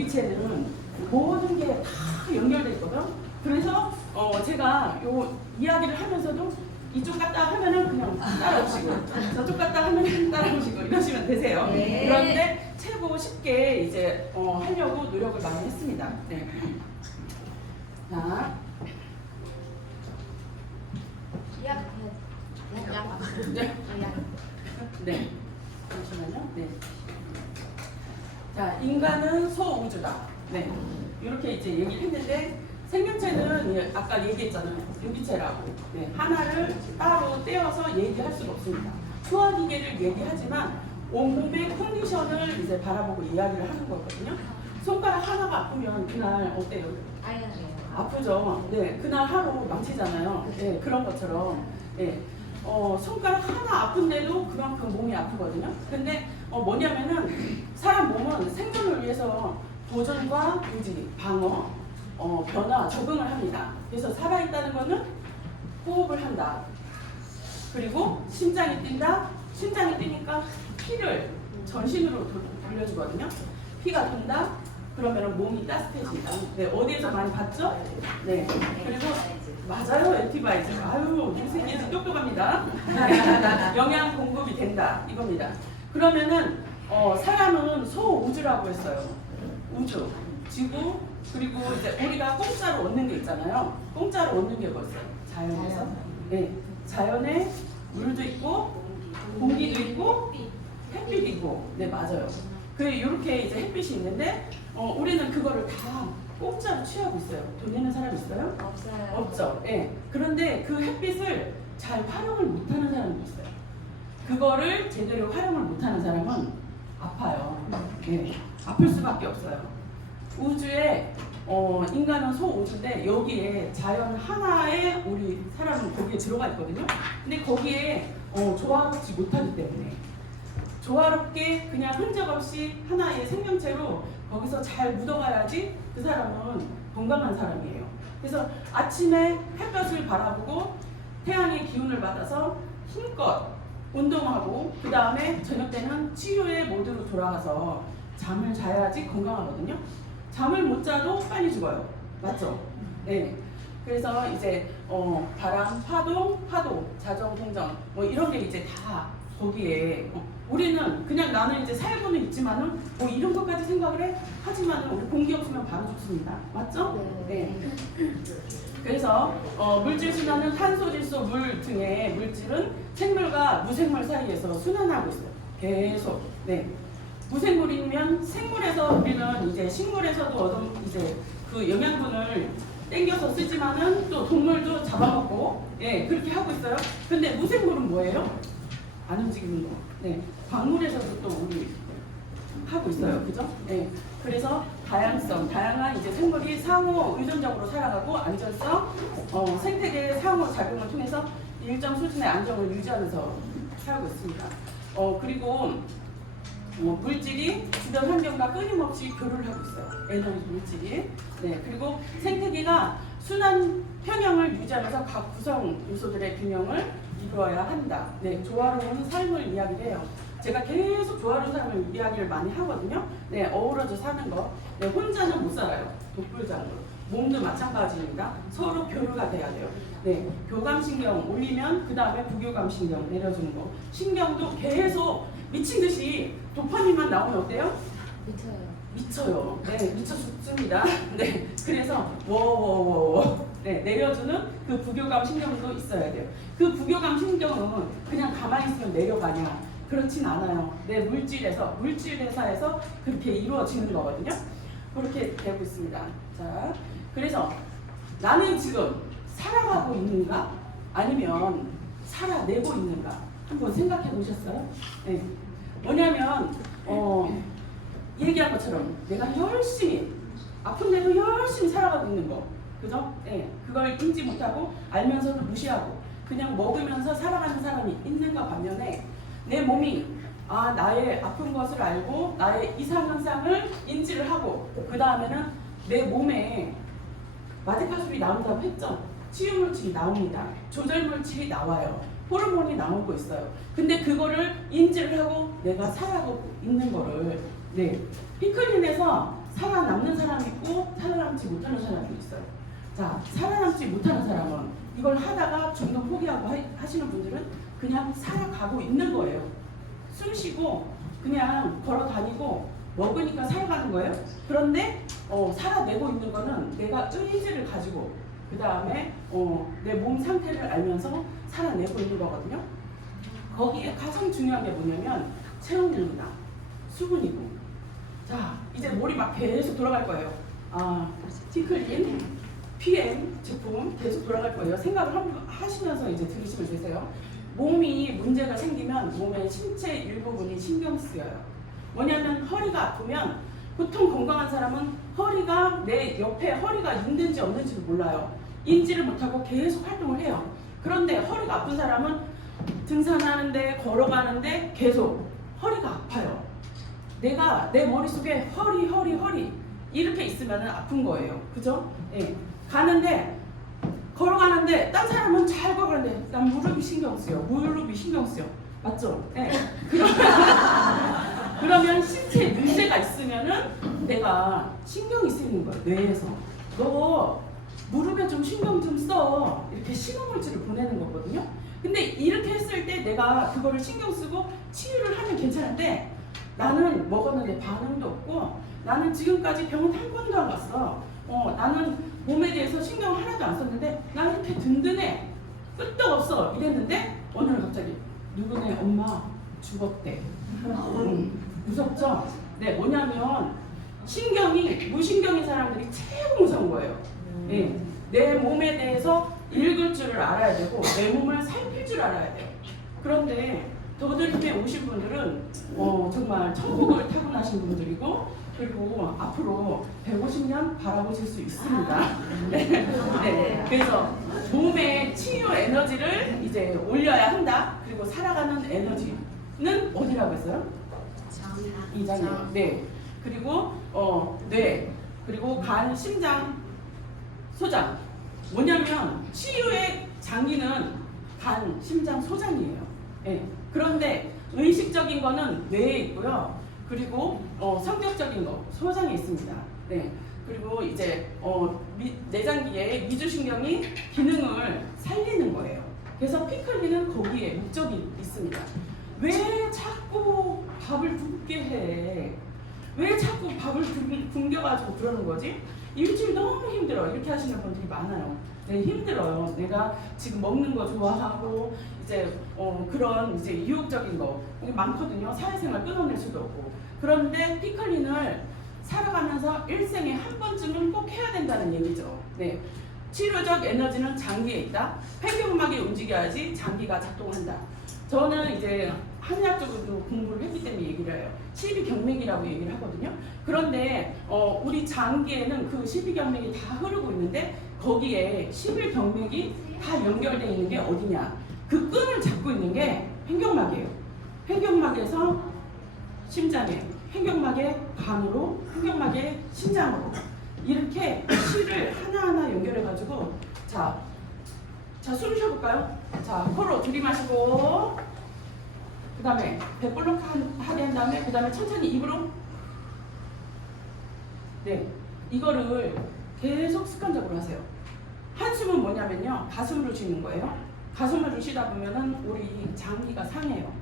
유기체는 모든 게 다 연결돼 있거든. 그래서 제가 요 이야기를 하면서도 이쪽 갔다 하면은 그냥 따라오시고 저쪽 갔다 하면은 따라오시고 이러시면 되세요. 네. 그런데 최고 쉽게 이제 하려고 노력을 많이 했습니다. 네. 자, 네. 잠시만요. 네. 자, 인간은 소우주다. 네. 이렇게 이제 얘기를 했는데 생명체는 아까 얘기했잖아요. 유기체라고. 네. 하나를 따로 떼어서 얘기할 수가 없습니다. 소화기계를 얘기하지만 온몸의 컨디션을 이제 바라보고 이야기를 하는 거거든요. 손가락 하나가 아프면 그날 어때요? 아프죠. 네, 그날 하루 망치잖아요. 네, 그런 것처럼. 네, 손가락 하나 아픈데도 그만큼 몸이 아프거든요. 근데 뭐냐면은 사람 몸은 생존을 위해서 보존과 유지, 방어, 변화, 적응을 합니다. 그래서 살아있다는 거는 호흡을 한다. 그리고 심장이 뛴다. 심장이 뛰니까 피를 전신으로 돌려주거든요. 피가 돈다. 그러면 몸이 따뜻해진다. 네, 어디에서 많이 봤죠? 네. 그리고 맞아요, 엔티바이오틱. 아유, 유생이지 똑똑합니다. 영양 공급이 된다. 이겁니다. 그러면은 사람은 소우주라고 했어요. 우주, 지구, 그리고 이제 우리가 공짜로 얻는 게 있잖아요. 공짜로 얻는 게 뭐였어요? 자연에서. 네, 자연에 물도 있고, 공기도 있고, 햇빛이 있고. 네, 맞아요. 이렇게 이제 햇빛이 있는데 우리는 그거를 다 공짜로 취하고 있어요. 돈 내는 사람 있어요? 없어요. 없죠. 예. 그런데 그 햇빛을 잘 활용을 못하는 사람이 있어요. 그거를 제대로 활용을 못하는 사람은 아파요. 예. 아플 수밖에 없어요. 우주에 인간은 소우주인데 여기에 자연 하나에 우리 사람은 거기에 들어가 있거든요. 근데 거기에 조화롭지 못하기 때문에 조화롭게 그냥 흔적 없이 하나의 생명체로 거기서 잘 묻어가야지 그 사람은 건강한 사람이에요. 그래서 아침에 햇볕을 바라보고 태양의 기운을 받아서 힘껏 운동하고 그 다음에 저녁 때는 치유의 모드로 돌아가서 잠을 자야지 건강하거든요. 잠을 못 자도 빨리 죽어요. 맞죠? 네. 그래서 이제 바람, 파도, 자정, 공정 뭐 이런 게 이제 다 거기에 우리는 그냥 나는 이제 살고는 있지만은 뭐 이런 것까지 생각을 해 하지만은 우리 공기 없으면 바로 죽습니다. 맞죠? 네. 그래서 물질 순환은 탄소, 질소, 물 등의 물질은 생물과 무생물 사이에서 순환하고 있어요. 계속. 네. 무생물이면 생물에서 우리는 이제 식물에서도 얻은 이제 그 영양분을 땡겨서 쓰지만은 또 동물도 잡아먹고 예 그렇게 하고 있어요. 근데 무생물은 뭐예요? 안 움직이는 거. 네. 광물에서도 또 우리 하고 있어요. 그죠? 네. 그래서 다양한 이제 생물이 상호 의존적으로 살아가고 안전성, 생태계의 상호 작용을 통해서 일정 수준의 안정을 유지하면서 살고 있습니다. 그리고 물질이 주변 환경과 끊임없이 교류를 하고 있어요. 에너지 물질이. 네. 그리고 생태계가 순환 평형을 유지하면서 각 구성 요소들의 균형을 이루어야 한다. 네, 조화로운 삶을 이야기를 해요. 제가 계속 조화로운 삶을 이야기를 많이 하거든요. 네, 어우러져 사는 거. 네, 혼자는 못 살아요. 독불장군. 몸도 마찬가지입니다. 서로 교류가 돼야 돼요. 네, 교감신경 올리면 그 다음에 부교감신경 내려주는 거. 신경도 계속 미친 듯이 도파민만 나오면 어때요? 미쳐요. 네, 미쳐 죽습니다. 네, 그래서 워워워워 네, 내려주는 그 부교감 신경도 있어야 돼요. 그 부교감 신경은 그냥 가만히 있으면 내려가냐? 그렇진 않아요. 내 물질에서 물질 대사에서 그렇게 이루어지는 거거든요. 그렇게 되고 있습니다. 자, 그래서 나는 지금 살아가고 있는가? 아니면 살아내고 있는가? 한번 생각해 보셨어요? 네. 뭐냐면 얘기한 것처럼 내가 열심히 아픈데도 열심히 살아가고 있는 거 그죠? 네. 그걸 인지 못하고 알면서도 무시하고 그냥 먹으면서 살아가는 사람이 있는가 반면에 내 몸이 나의 아픈 것을 알고 나의 이상 현상을 인지를 하고 그 다음에는 내 몸에 마데카솔이 나온다고 했죠? 치유물질이 나옵니다. 조절물질이 나와요. 호르몬이 나오고 있어요. 근데 그거를 인지를 하고 내가 살아가고 있는 거를 네, 피크린에서 살아남는 사람이 있고 살아남지 못하는 사람이 있어요. 자, 살아남지 못하는 사람은 이걸 하다가 중도 포기하고 하시는 분들은 그냥 살아가고 있는 거예요. 숨 쉬고 그냥 걸어 다니고 먹으니까 살아가는 거예요. 그런데 살아내고 있는 거는 내가 의지를 가지고 그 다음에 내 몸 상태를 알면서 살아내고 있는 거거든요. 거기에 가장 중요한 게 뭐냐면 체온입니다. 수분이고. 자, 이제 머리 막 계속 돌아갈 거예요. 티클린, PM 제품 계속 돌아갈 거예요. 생각을 한번 하시면서 이제 들으시면 되세요. 몸이 문제가 생기면 몸의 신체 일부분이 신경 쓰여요. 뭐냐면 허리가 아프면 보통 건강한 사람은 허리가 내 옆에 허리가 있는지 없는지도 몰라요. 인지를 못하고 계속 활동을 해요. 그런데 허리가 아픈 사람은 등산하는데 걸어가는데 계속 허리가 아파요. 내가 내 머릿속에 허리 이렇게 있으면 아픈 거예요. 그죠? 예. 가는데 걸어가는데 딴 사람은 잘 걸어가는데 난 무릎이 신경 쓰여. 무릎이 신경 쓰여. 맞죠? 예. 그러면 신체에 문제가 있으면은 내가 신경이 쓰이는 거예요. 뇌에서. 너 무릎에 좀 신경 좀 써. 이렇게 신호물질을 보내는 거거든요. 근데 이렇게 했을 때 내가 그거를 신경 쓰고 치유를 하면 괜찮은데 나는 먹었는데 반응도 없고 나는 지금까지 병원 한 번도 안 갔어. 나는 몸에 대해서 신경 하나도 안 썼는데 난 이렇게 든든해. 끄떡없어. 이랬는데 어느 날 갑자기 누구네 엄마 죽었대. 무섭죠? 네, 뭐냐면 신경이 무신경인 사람들이 최고 무서운 거예요. 네, 내 몸에 대해서 읽을 줄을 알아야 되고 내 몸을 살필 줄 알아야 돼요. 그런데 더드림에 오신 분들은 정말 천국을 타고나신 분들이고 그리고 앞으로 150년 바라보실 수 있습니다. 네. 네. 그래서 몸의 치유 에너지를 이제 올려야 한다. 그리고 살아가는 에너지는 어디라고 했어요? 이장이요. 네. 그리고 뇌, 그리고 간, 심장, 소장. 뭐냐면 치유의 장기는 간, 심장, 소장이에요. 네. 그런데 의식적인 거는 뇌에 있고요. 그리고 성격적인 거 소장에 있습니다. 네. 그리고 이제 내장기에 미주신경이 기능을 살리는 거예요. 그래서 피클리는 거기에 목적이 있습니다. 왜 자꾸 밥을 굶게 해? 왜 자꾸 밥을 굶겨가지고 그러는 거지? 일주일 너무 힘들어. 이렇게 하시는 분들이 많아요. 네, 힘들어요. 내가 지금 먹는 거 좋아하고 이제 그런 이제 유혹적인 거 많거든요. 사회생활 끊어낼 수도 없고. 그런데 피클린을 살아가면서 일생에 한 번쯤은 꼭 해야 된다는 얘기죠. 네. 치료적 에너지는 장기에 있다. 횡격막이 움직여야지 장기가 작동한다. 저는 이제 한의학적으로 공부를 했기 때문에 얘기를 해요. 12경맥이라고 얘기를 하거든요. 그런데 우리 장기에는 그 12경맥이 다 흐르고 있는데 거기에 11경맥이 다 연결되어 있는 게 어디냐? 그 끈을 잡고 있는 게 횡격막이에요. 횡격막에서 심장에, 횡격막에 간으로, 횡격막에 심장으로 이렇게 실을 하나하나 연결해가지고 자, 숨 쉬어볼까요? 자, 코로 들이마시고 그 다음에 배 볼록하게 한 다음에 그 다음에 천천히 입으로 네, 이거를 계속 습관적으로 하세요. 한숨은 뭐냐면요, 가슴으로 쉬는 거예요. 가슴으로 쉬다 보면은 우리 장기가 상해요.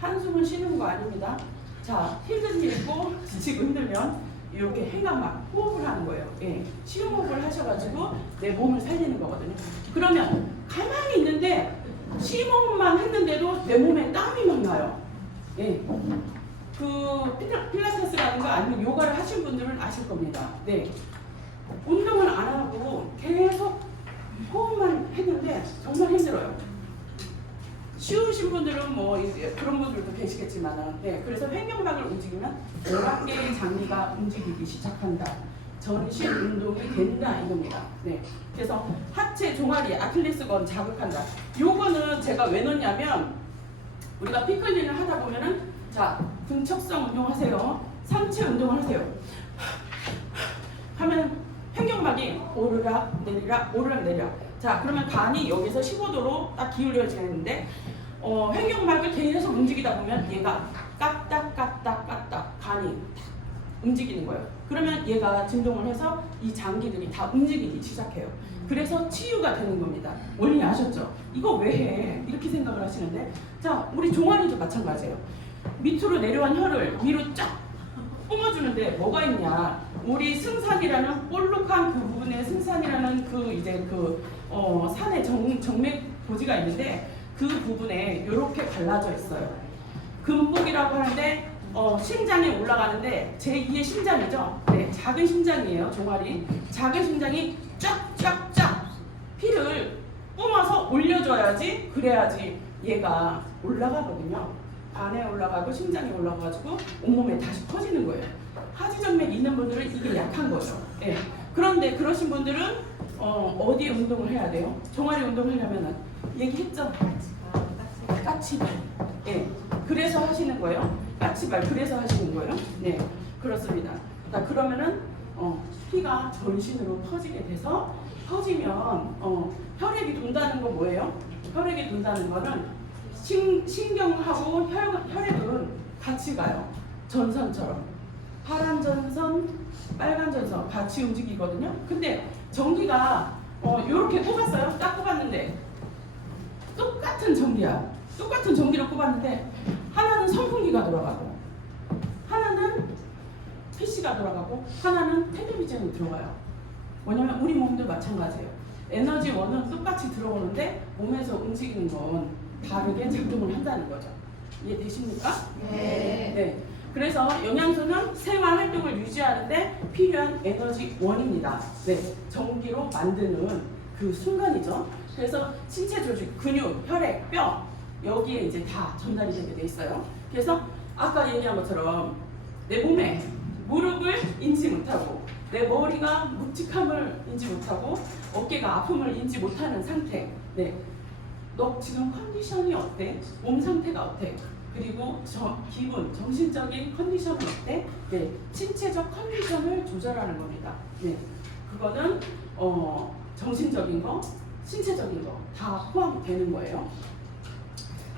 한숨은 쉬는 거 아닙니다. 자, 힘든 일 있고 지치고 힘들면 이렇게 횡격막 호흡을 하는 거예요. 예, 심호흡을 하셔가지고 내 몸을 살리는 거거든요. 그러면 가만히 있는데 심호흡만 했는데도 내 몸에 땀이 막 나요. 예, 그 필라테스라든가 아니면 요가를 하신 분들은 아실 겁니다. 네, 운동을 안 하고 계속 호흡만 했는데 정말 힘들어요. 쉬우신 분들은 뭐 그런 분들도 계시겠지만, 네, 그래서 횡격막을 움직이면 11개의 장기가 움직이기 시작한다. 전신 운동이 된다 이겁니다. 네, 그래서 하체, 종아리, 아킬레스건 자극한다. 요거는 제가 왜 넣냐면 우리가 피클린을 하다 보면은 자, 근척성 운동하세요. 상체 운동을 하세요. 하면 횡격막이 오르락 내리락 오르락 내리락. 자, 그러면 간이 여기서 15도로 딱 기울여지는데 횡격막을 계속 움직이다 보면 얘가 까딱까딱 간이 움직이는 거예요. 그러면 얘가 진동을 해서 이 장기들이 다 움직이기 시작해요. 그래서 치유가 되는 겁니다. 원리 아셨죠? 이거 왜 해? 이렇게 생각을 하시는데, 자, 우리 종아리도 마찬가지예요. 밑으로 내려온 혈을 위로 쫙 뿜어주는데 뭐가 있냐? 우리 승산이라는 볼록한 그 부분에 승산이라는 그 이제 그 산의 정맥 보지가 있는데 그 부분에 이렇게 갈라져 있어요. 금복이라고 하는데 심장에 올라가는데 제2의 심장이죠. 네, 작은 심장이에요. 종아리. 작은 심장이 쫙쫙쫙 피를 뿜어서 올려줘야지, 그래야지 얘가 올라가거든요. 안에 올라가고 심장에 올라가가지고 온몸에 다시 퍼지는 거예요. 하지정맥 있는 분들은 이게 약한 거죠. 예. 그런데 그러신 분들은 어디에 운동을 해야 돼요? 종아리 운동을 하려면 얘기했죠? 까치발. 예. 그래서 하시는 거예요. 까치발. 그래서 하시는 거예요. 네. 그렇습니다. 자, 그러면은 피가 전신으로 퍼지게 돼서 퍼지면 혈액이 돈다는 건 뭐예요? 혈액이 돈다는 거는 신경하고 혈액은 같이 가요. 전선처럼. 파란 전선, 빨간 전선 같이 움직이거든요. 근데 전기가 이렇게 꼽았어요. 딱 꼽았는데 똑같은 전기야. 똑같은 전기를 꼽았는데 하나는 선풍기가 돌아가고 하나는 PC가 돌아가고 하나는 텔레비전이 들어가요. 뭐냐면 우리 몸도 마찬가지예요. 에너지원은 똑같이 들어오는데 몸에서 움직이는 건 다르게 작동을 한다는 거죠. 이해되십니까? 네. 네. 그래서 영양소는 생활 활동을 유지하는데 필요한 에너지원입니다. 네. 전기로 만드는 그 순간이죠. 그래서 신체 조직, 근육, 혈액, 뼈 여기에 이제 다 전달이 되게 돼 있어요. 그래서 아까 얘기한 것처럼 내 몸에 무릎을 인지 못하고 내 머리가 묵직함을 인지 못하고 어깨가 아픔을 인지 못하는 상태. 네. 너 지금 컨디션이 어때? 몸 상태가 어때? 그리고 기분, 정신적인 컨디션은 어때? 네. 신체적 컨디션을 조절하는 겁니다. 네. 그거는 정신적인 거, 신체적인 거 다 포함이 되는 거예요.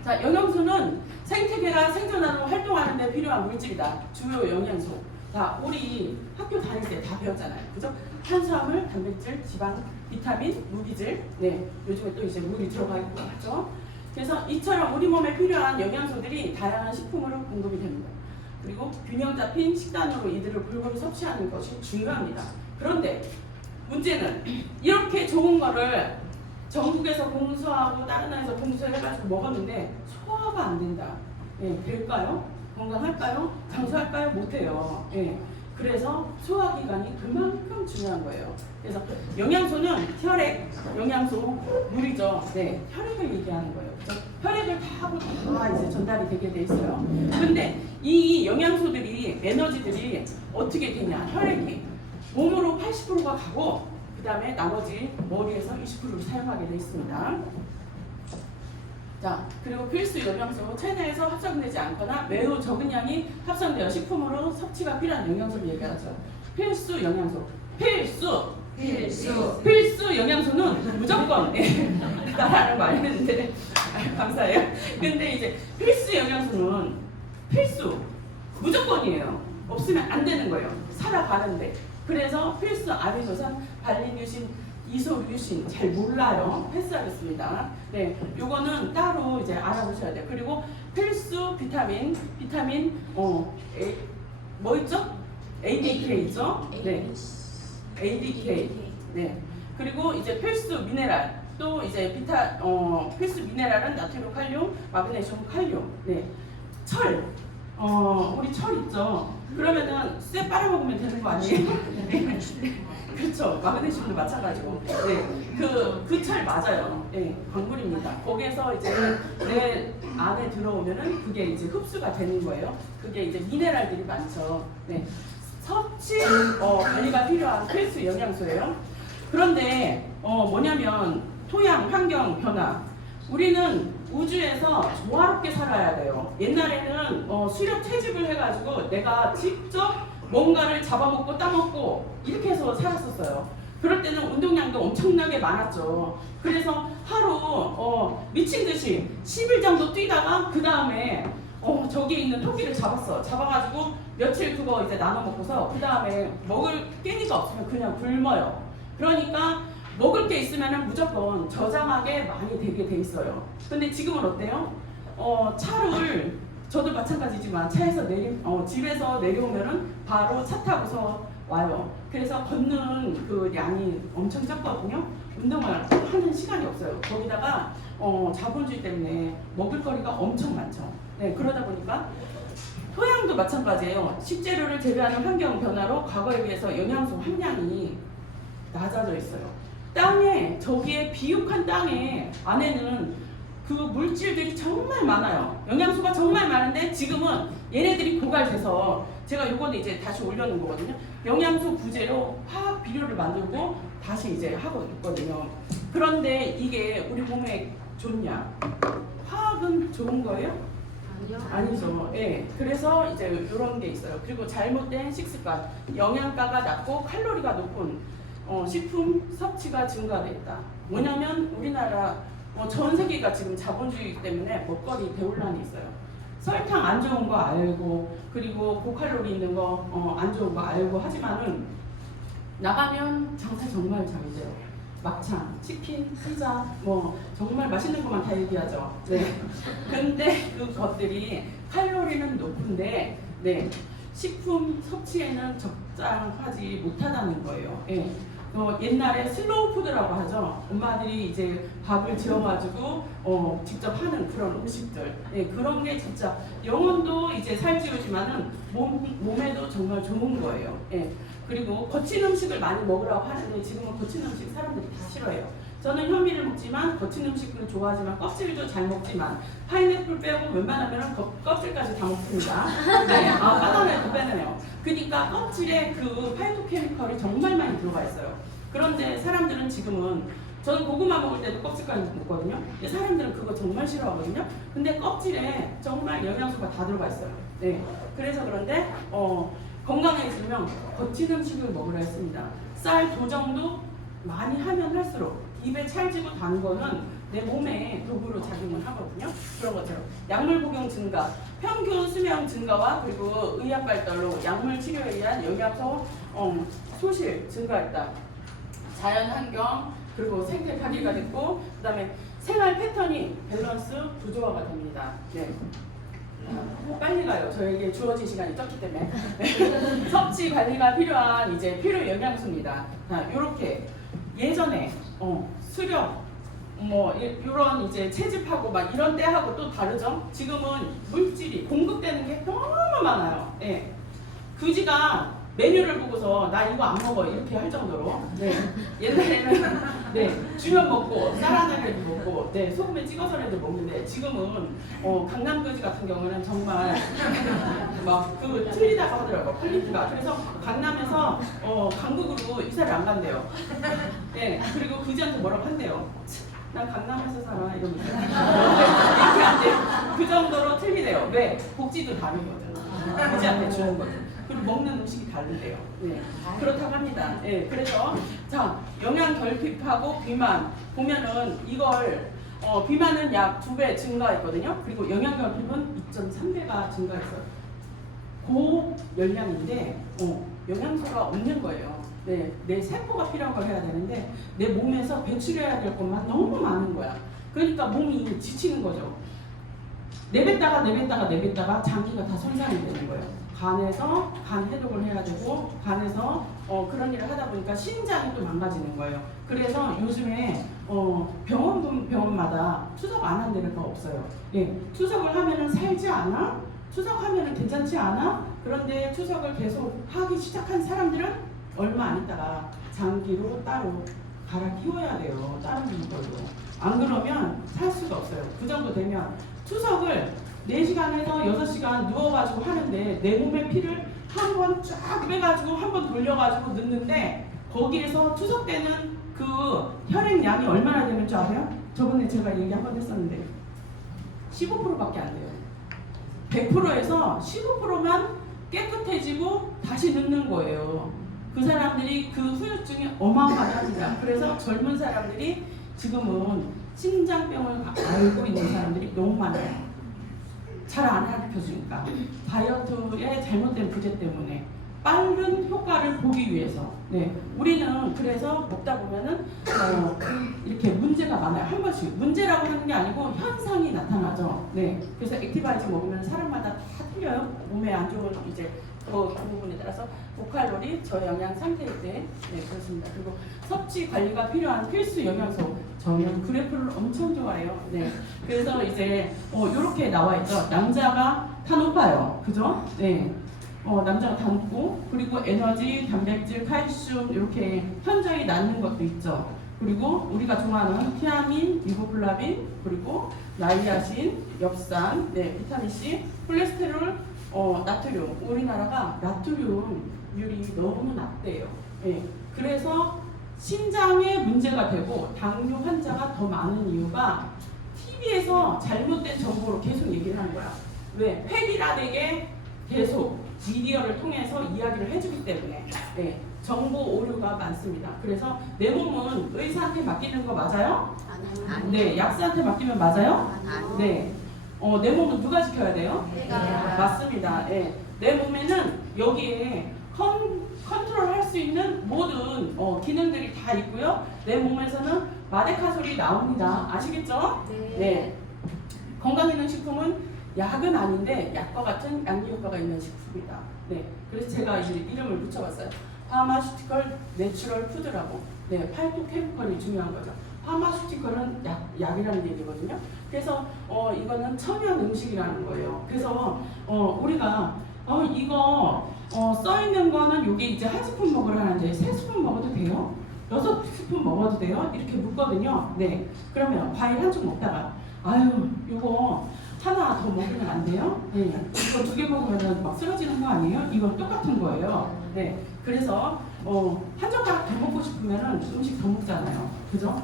자, 영양소는 생태계나 생존하는 활동하는 데 필요한 물질이다. 주요 영양소. 자, 우리 학교 다닐 때 다 배웠잖아요. 그죠? 탄수화물, 단백질, 지방, 비타민, 무기질. 네. 요즘에 또 이제 물이 들어가 있고 하죠. 그래서 이처럼 우리 몸에 필요한 영양소들이 다양한 식품으로 공급이 됩니다. 그리고 균형 잡힌 식단으로 이들을 골고루 섭취하는 것이 중요합니다. 그런데 문제는 이렇게 좋은 거를 전국에서 공수하고 다른 나라에서 공수해가지고 먹었는데 소화가 안 된다. 예, 될까요? 건강할까요? 장수할까요? 못해요. 예, 그래서 소화기관이 그만큼 중요한 거예요. 그래서 영양소는 혈액, 영양소, 물이죠. 네, 혈액을 얘기하는 거예요. 그렇죠? 혈액을 다 하고 다 이제 전달이 되게 돼 있어요. 근데 이 영양소들이, 에너지들이 어떻게 되냐? 혈액이 몸으로 80%가 가고 그 다음에 나머지 머리에서 20%를 사용하게 되어 있습니다. 자, 그리고 필수 영양소, 체내에서 합성되지 않거나 매우 적은 양이 합성되어 식품으로 섭취가 필요한 영양소를 얘기하죠. 필수 영양소, 필수 영양소는 무조건 따라하는 거 아니는데 감사해요. 근데 이제 필수 영양소는 필수, 무조건이에요. 없으면 안 되는 거예요. 살아가는데. 그래서 필수 아미노산, 발리뉴신, 이소류신 잘 몰라요. 패스하겠습니다. 네, 요거는 따로 이제 알아보셔야 돼요. 그리고 필수 비타민 뭐 있죠? ADK 있죠? 네, ADK. 네. 그리고 이제 필수 미네랄. 또 이제 필수 미네랄은 나트륨, 칼륨, 마그네슘, 칼륨. 네. 철. 우리 철 있죠? 그러면은 쇠 빨아먹으면 되는 거 아니에요? 그렇죠. 마그네슘도 마찬가지고. 네. 그 철 맞아요. 네. 광물입니다. 거기에서 이제 내 안에 들어오면은 그게 이제 흡수가 되는 거예요. 그게 이제 미네랄들이 많죠. 네. 섭취 관리가 필요한 필수 영양소예요. 그런데 뭐냐면 토양, 환경 변화. 우리는 우주에서 조화롭게 살아야 돼요. 옛날에는 수렵 채집을 해가지고 내가 직접 뭔가를 잡아먹고 따먹고 이렇게 해서 살았었어요. 그럴 때는 운동량도 엄청나게 많았죠. 그래서 하루 미친 듯이 10일 정도 뛰다가 그 다음에 저기 있는 토끼를 잡았어. 잡아가지고 며칠 그거 이제 나눠 먹고서 그 다음에 먹을 깻잎가 없으면 그냥 굶어요. 그러니까 먹을 게 있으면은 무조건 저장하게 많이 되게 돼 있어요. 근데 지금은 어때요? 차를 저도 마찬가지지만 차에서 집에서 내려오면은 바로 차 타고서 와요. 그래서 걷는 그 양이 엄청 적거든요. 운동을 하는 시간이 없어요. 거기다가 자본주의 때문에 먹을 거리가 엄청 많죠. 네, 그러다 보니까 토양도 마찬가지예요. 식재료를 재배하는 환경 변화로 과거에 비해서 영양소 함량이 낮아져 있어요. 땅에 저기에 비옥한 땅에 안에는 그 물질들이 정말 많아요. 영양소가 정말 많은데 지금은 얘네들이 고갈돼서 제가 요거는 이제 다시 올려놓은 거거든요. 영양소 부재로 화학 비료를 만들고 다시 이제 하고 있거든요. 그런데 이게 우리 몸에 좋냐? 화학은 좋은 거예요? 아니죠. 예. 그래서 이제 이런 게 있어요. 그리고 잘못된 식습관, 영양가가 낮고 칼로리가 높은 식품 섭취가 증가됐다. 뭐냐면 우리나라 전 세계가 지금 자본주의 때문에 먹거리 대혼란이 있어요. 설탕 안 좋은 거 알고 그리고 고칼로리 있는 거 안 좋은 거 알고 하지만은 나가면 장사 정말 잘 돼요. 막창, 치킨, 피자 뭐 정말 맛있는 것만 다 얘기하죠. 네. 근데 그것들이 칼로리는 높은데 네. 식품 섭취에는 적당하지 못하다는 거예요. 예. 옛날에 슬로우 푸드라고 하죠. 엄마들이 이제 밥을 지어가지고 직접 하는 그런 음식들. 예, 그런 게 진짜 영혼도 이제 살찌우지만은 몸에도 정말 좋은 거예요. 예. 그리고 거친 음식을 많이 먹으라고 하는데 지금은 거친 음식 사람들이 다 싫어해요. 저는 현미를 먹지만 거친 음식을 좋아하지만 껍질도 잘 먹지만 파인애플 빼고 웬만하면 껍질까지 다 먹습니다. 네, 바나나도 빼내요. 그러니까 껍질에 그 파이토케미컬이 정말 많이 들어가 있어요. 그런데 사람들은 지금은 저는 고구마 먹을 때도 껍질까지 먹거든요. 근데 사람들은 그거 정말 싫어하거든요. 근데 껍질에 정말 영양소가 다 들어가 있어요. 네, 그래서 그런데 건강해지면 거친 음식을 먹으라 했습니다. 쌀 도정도 많이 하면 할수록 입에 찰지고 단 거는 내 몸에 독으로 작용을 하거든요. 그런 것처럼 약물 복용 증가, 평균 수명 증가와 그리고 의학 발달로 약물 치료에 의한 영양소 소실 증가했다. 자연 환경 그리고 생태 파괴가 됐고 그다음에 생활 패턴이 밸런스 부조화가 됩니다. 네. 빨리 가요. 저에게 주어진 시간이 적기 때문에 섭취 관리가 필요한 이제 필요 영양소입니다. 이렇게 예전에 수렵 이런 이제 채집하고 막 이런 때하고 또 다르죠. 지금은 물질이 공급되는 게 너무 많아요. 예. 그지가 메뉴를 보고서 나 이거 안 먹어 이렇게 할 정도로 네. 옛날에는 네, 주면 먹고 쌀 하나라도 먹고 네, 소금에 찍어서라도 먹는데 지금은 강남거지 같은 경우는 정말 막 그 틀리다고 하더라고요. 퀄리티가. 그래서 강남에서 강북으로 이사를 안 간대요. 네, 그리고 그지한테 뭐라고 한대요. 난 강남에서 살아 이러면서 이렇게 안 돼. 그 정도로 틀리대요. 왜? 복지도 다르거든. 그지한테 주는 거든. 그리고 먹는 음식이 다른데요. 네. 그렇다고 합니다. 네. 그래서 자 영양 결핍하고 비만 보면은 이걸 비만은 약 2배 증가했거든요. 그리고 영양 결핍은 2.3배가 증가했어요. 고열량인데 영양소가 없는 거예요. 네, 내 세포가 필요한 걸 해야 되는데 내 몸에서 배출해야 될 것만 너무 많은 거야. 그러니까 몸이 지치는 거죠. 내뱉다가 장기가 다 손상이 되는 거예요. 간에서 간 해독을 해야 되고 간에서 그런 일을 하다 보니까 신장이 또 망가지는 거예요. 그래서 요즘에 병원마다 투석 안 한 데가 없어요. 예, 투석을 하면은 살지 않아? 투석하면은 괜찮지 않아? 그런데 투석을 계속 하기 시작한 사람들은 얼마 안 있다가 장기로 따로 갈아 끼워야 돼요. 다른 걸로. 안 그러면 살 수가 없어요. 그 정도 되면 투석을 4시간에서 6시간 누워가지고 하는데 내 몸의 피를 한 번 쫙 빼가지고 한 번 돌려가지고 넣는데 거기에서 투석되는 그 혈액량이 얼마나 되는 줄 아세요? 저번에 제가 얘기 한 번 했었는데 15%밖에 안 돼요. 100%에서 15%만 깨끗해지고 다시 넣는 거예요. 그 사람들이 그 후유증이 어마어마합니다. 그래서 젊은 사람들이 지금은 심장병을 앓고 있는 사람들이 너무 많아요. 잘 안 가르쳐주니까 다이어트의 잘못된 부재 때문에 빠른 효과를 보기 위해서 우리는 그래서 먹다 보면은 이렇게 문제가 많아요. 한 번씩 문제라고 하는 게 아니고 현상이 나타나죠. 그래서 액티바이즈 먹으면 사람마다 다 틀려요. 몸에 안 좋은 이제 그 부분에 따라서 고칼로리, 저영양 상태일 때 그렇습니다. 그리고 섭취 관리가 필요한 필수 영양소 저는 그래프를 엄청 좋아해요. 그래서 이제 이렇게 나와 있죠. 남자가 다 높아요. 그죠? 남자가 다 높고 그리고 에너지, 단백질, 칼슘 이렇게 현저히 낮는 것도 있죠. 그리고 우리가 좋아하는 티아민, 리보플라빈, 그리고 나이아신, 엽산, 비타민 C, 콜레스테롤, 나트륨. 우리나라가 나트륨률이 너무 낮대요. 그래서 신장에 문제가 되고 당뇨 환자가 더 많은 이유가 TV에서 잘못된 정보로 계속 얘기를 하는 거야. 왜? 획일화되게 계속 미디어를 통해서 이야기를 해주기 때문에 정보 오류가 많습니다. 그래서 내 몸은 의사한테 맡기는 거 맞아요? 약사한테 맡기면 맞아요? 내 몸은 누가 지켜야 돼요? 맞습니다. 내 몸에는 여기에 컨트롤할 수 있는 모든 기능들이 다 있고요. 내 몸에서는 마데카솔이 나옵니다. 아시겠죠? 건강기능식품은 약은 아닌데 약과 같은 양리 효과가 있는 식품이다. 그래서 제가 이제 이름을 붙여봤어요. 파마슈티컬 내추럴 푸드라고. 파이토케미컬이 중요한 거죠. 파마슈티컬은 약이라는 얘기거든요. 그래서 이거는 천연 음식이라는 거예요. 그래서 우리가 이거 써 있는 거는 요게 이제 한 스푼 먹으라는데 3스푼 먹어도 돼요? 6스푼 먹어도 돼요? 이렇게 묻거든요. 그러면 과일 한 쪽 먹다가 아유 요거 하나 더 먹으면 안 돼요? 이거 2개 먹으면 막 쓰러지는 거 아니에요? 이건 똑같은 거예요. 그래서 한 젓가락 더 먹고 싶으면 음식 더 먹잖아요. 그죠?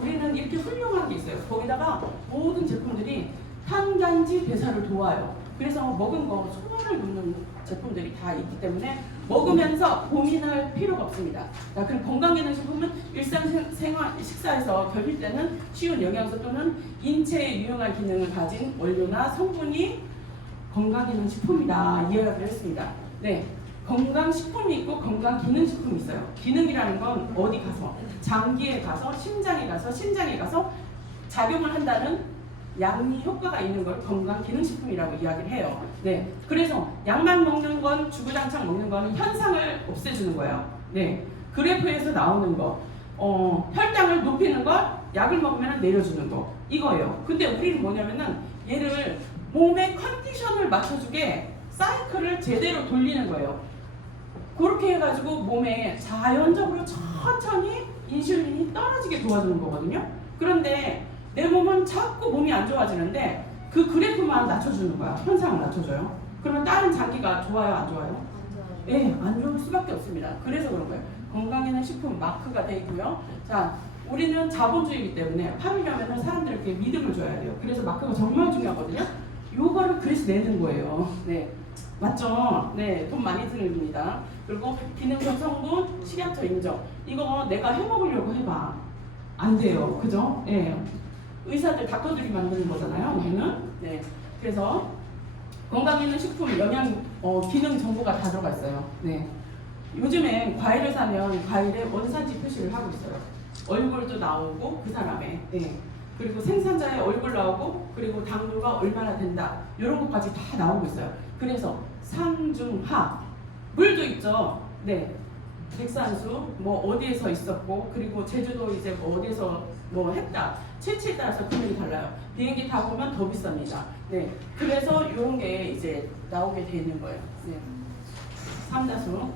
우리는 이렇게 훌륭한 게 있어요. 거기다가 모든 제품들이 탄단지 대사를 도와요. 그래서 먹은 거 소화를 돕는 제품들이 다 있기 때문에 먹으면서 고민할 필요가 없습니다. 그럼 건강기능식품은 일상생활 식사에서 결핍 때는 쉬운 영양소 또는 인체에 유용한 기능을 가진 원료나 성분이 건강기능식품이다 이야기를 했습니다. 건강식품이 있고 건강기능식품이 있어요. 기능이라는 건 어디 가서 장기에 가서 심장에 가서 작용을 한다는 양리 효과가 있는 걸 건강기능식품이라고 이야기를 해요. 그래서 약만 먹는 건 주구장창 먹는 건 현상을 없애주는 거예요. 그래프에서 나오는 거 혈당을 높이는 걸 약을 먹으면 내려주는 거 이거예요. 근데 우리는 뭐냐면은 얘를 몸의 컨디션을 맞춰주게 사이클을 제대로 돌리는 거예요. 그렇게 해가지고 몸에 자연적으로 천천히 인슐린이 떨어지게 도와주는 거거든요. 그런데 내 몸은 자꾸 몸이 안 좋아지는데 그 그래프만 낮춰주는 거야. 현상을 낮춰줘요. 그러면 다른 장기가 좋아요, 안 좋아요? 안 좋을 수밖에 없습니다. 그래서 그런 거예요. 건강에는 식품 마크가 돼 있고요. 자, 우리는 자본주의이기 때문에 팔으려면 사람들에게 믿음을 줘야 돼요. 그래서 마크가 정말 중요하거든요. 요거를 그래서 내는 거예요. 맞죠? 돈 많이 드는 겁니다. 그리고 기능성 성분, 식약처 인정. 이거 내가 해먹으려고 해봐. 안 돼요. 그죠? 의사들, 닥터들이 만드는 거잖아요. 우리는. 그래서 건강에는 식품, 영양, 기능 정보가 다 들어가 있어요. 요즘엔 과일을 사면 과일에 원산지 표시를 하고 있어요. 얼굴도 나오고 그 사람의. 그리고 생산자의 얼굴 나오고 그리고 당도가 얼마나 된다. 이런 것까지 다 나오고 있어요. 그래서 상중하. 물도 있죠. 백산수 뭐 어디에서 있었고 그리고 제주도 이제 뭐 어디에서 뭐 했다. 체치에 따라서 금액이 달라요. 비행기 타고 오면 더 비쌉니다. 그래서 이런 게 이제 나오게 돼 있는 거예요. 삼다수.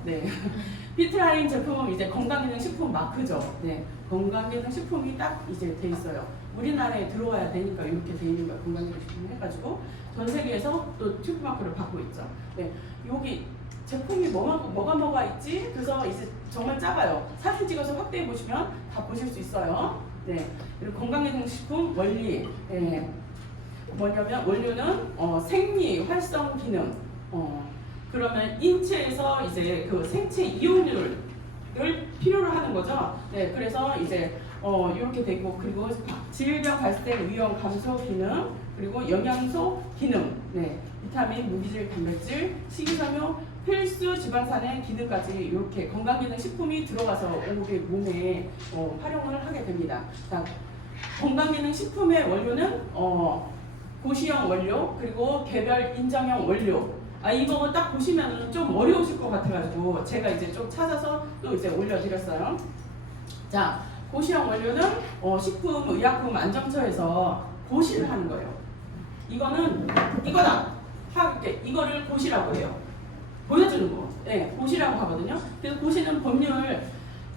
피트라인 제품은 이제 건강기능식품 마크죠. 건강기능식품이 딱 이제 돼 있어요. 우리나라에 들어와야 되니까 이렇게 돼 있는 거예요. 건강기능식품 해가지고 전 세계에서 또 튜브 마크를 받고 있죠. 여기 제품이 뭐가 있지? 그래서 이제 정말 작아요. 사진 찍어서 확대해 보시면 다 보실 수 있어요. 그리고 건강기능식품 원리. 뭐냐면 원료는 생리, 활성 기능. 그러면 인체에서 이제 그 생체 이용률을 필요로 하는 거죠. 그래서 이제 이렇게 돼 있고 그리고 질병 발생 위험 감소 기능 그리고 영양소 기능, 네, 비타민, 무기질, 단백질, 식이섬유, 필수 지방산의 기능까지 이렇게 건강기능식품이 들어가서 우리 몸에 활용을 하게 됩니다. 자, 건강기능식품의 원료는 고시형 원료 그리고 개별 인정형 원료. 이거 딱 보시면은 좀 어려우실 것 같아가지고 제가 이제 좀 찾아서 또 이제 올려드렸어요. 자, 고시형 원료는 식품의약품안정처에서 고시를 하는 거예요. 이거는 이거다. 이거를 고시라고 해요. 보여주는 거. 네, 고시라고 하거든요. 그래서 고시는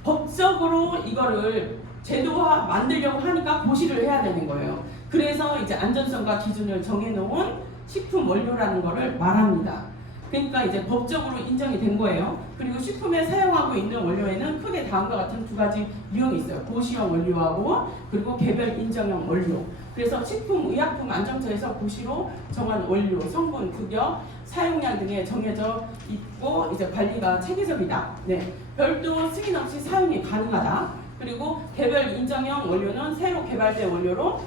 법적으로 이거를 제도화 만들려고 하니까 고시를 해야 되는 거예요. 그래서 이제 안전성과 기준을 정해놓은 식품 원료라는 거를 말합니다. 그러니까 이제 법적으로 인정이 된 거예요. 그리고 식품에 사용하고 있는 원료에는 크게 다음과 같은 두 가지 유형이 있어요. 고시형 원료하고 그리고 개별 인정형 원료. 그래서 식품의약품안정처에서 고시로 정한 원료, 성분, 급여, 사용량 등에 정해져 있고 이제 관리가 체계적이다. 네, 별도 승인 없이 사용이 가능하다. 그리고 개별 인정형 원료는 새로 개발된 원료로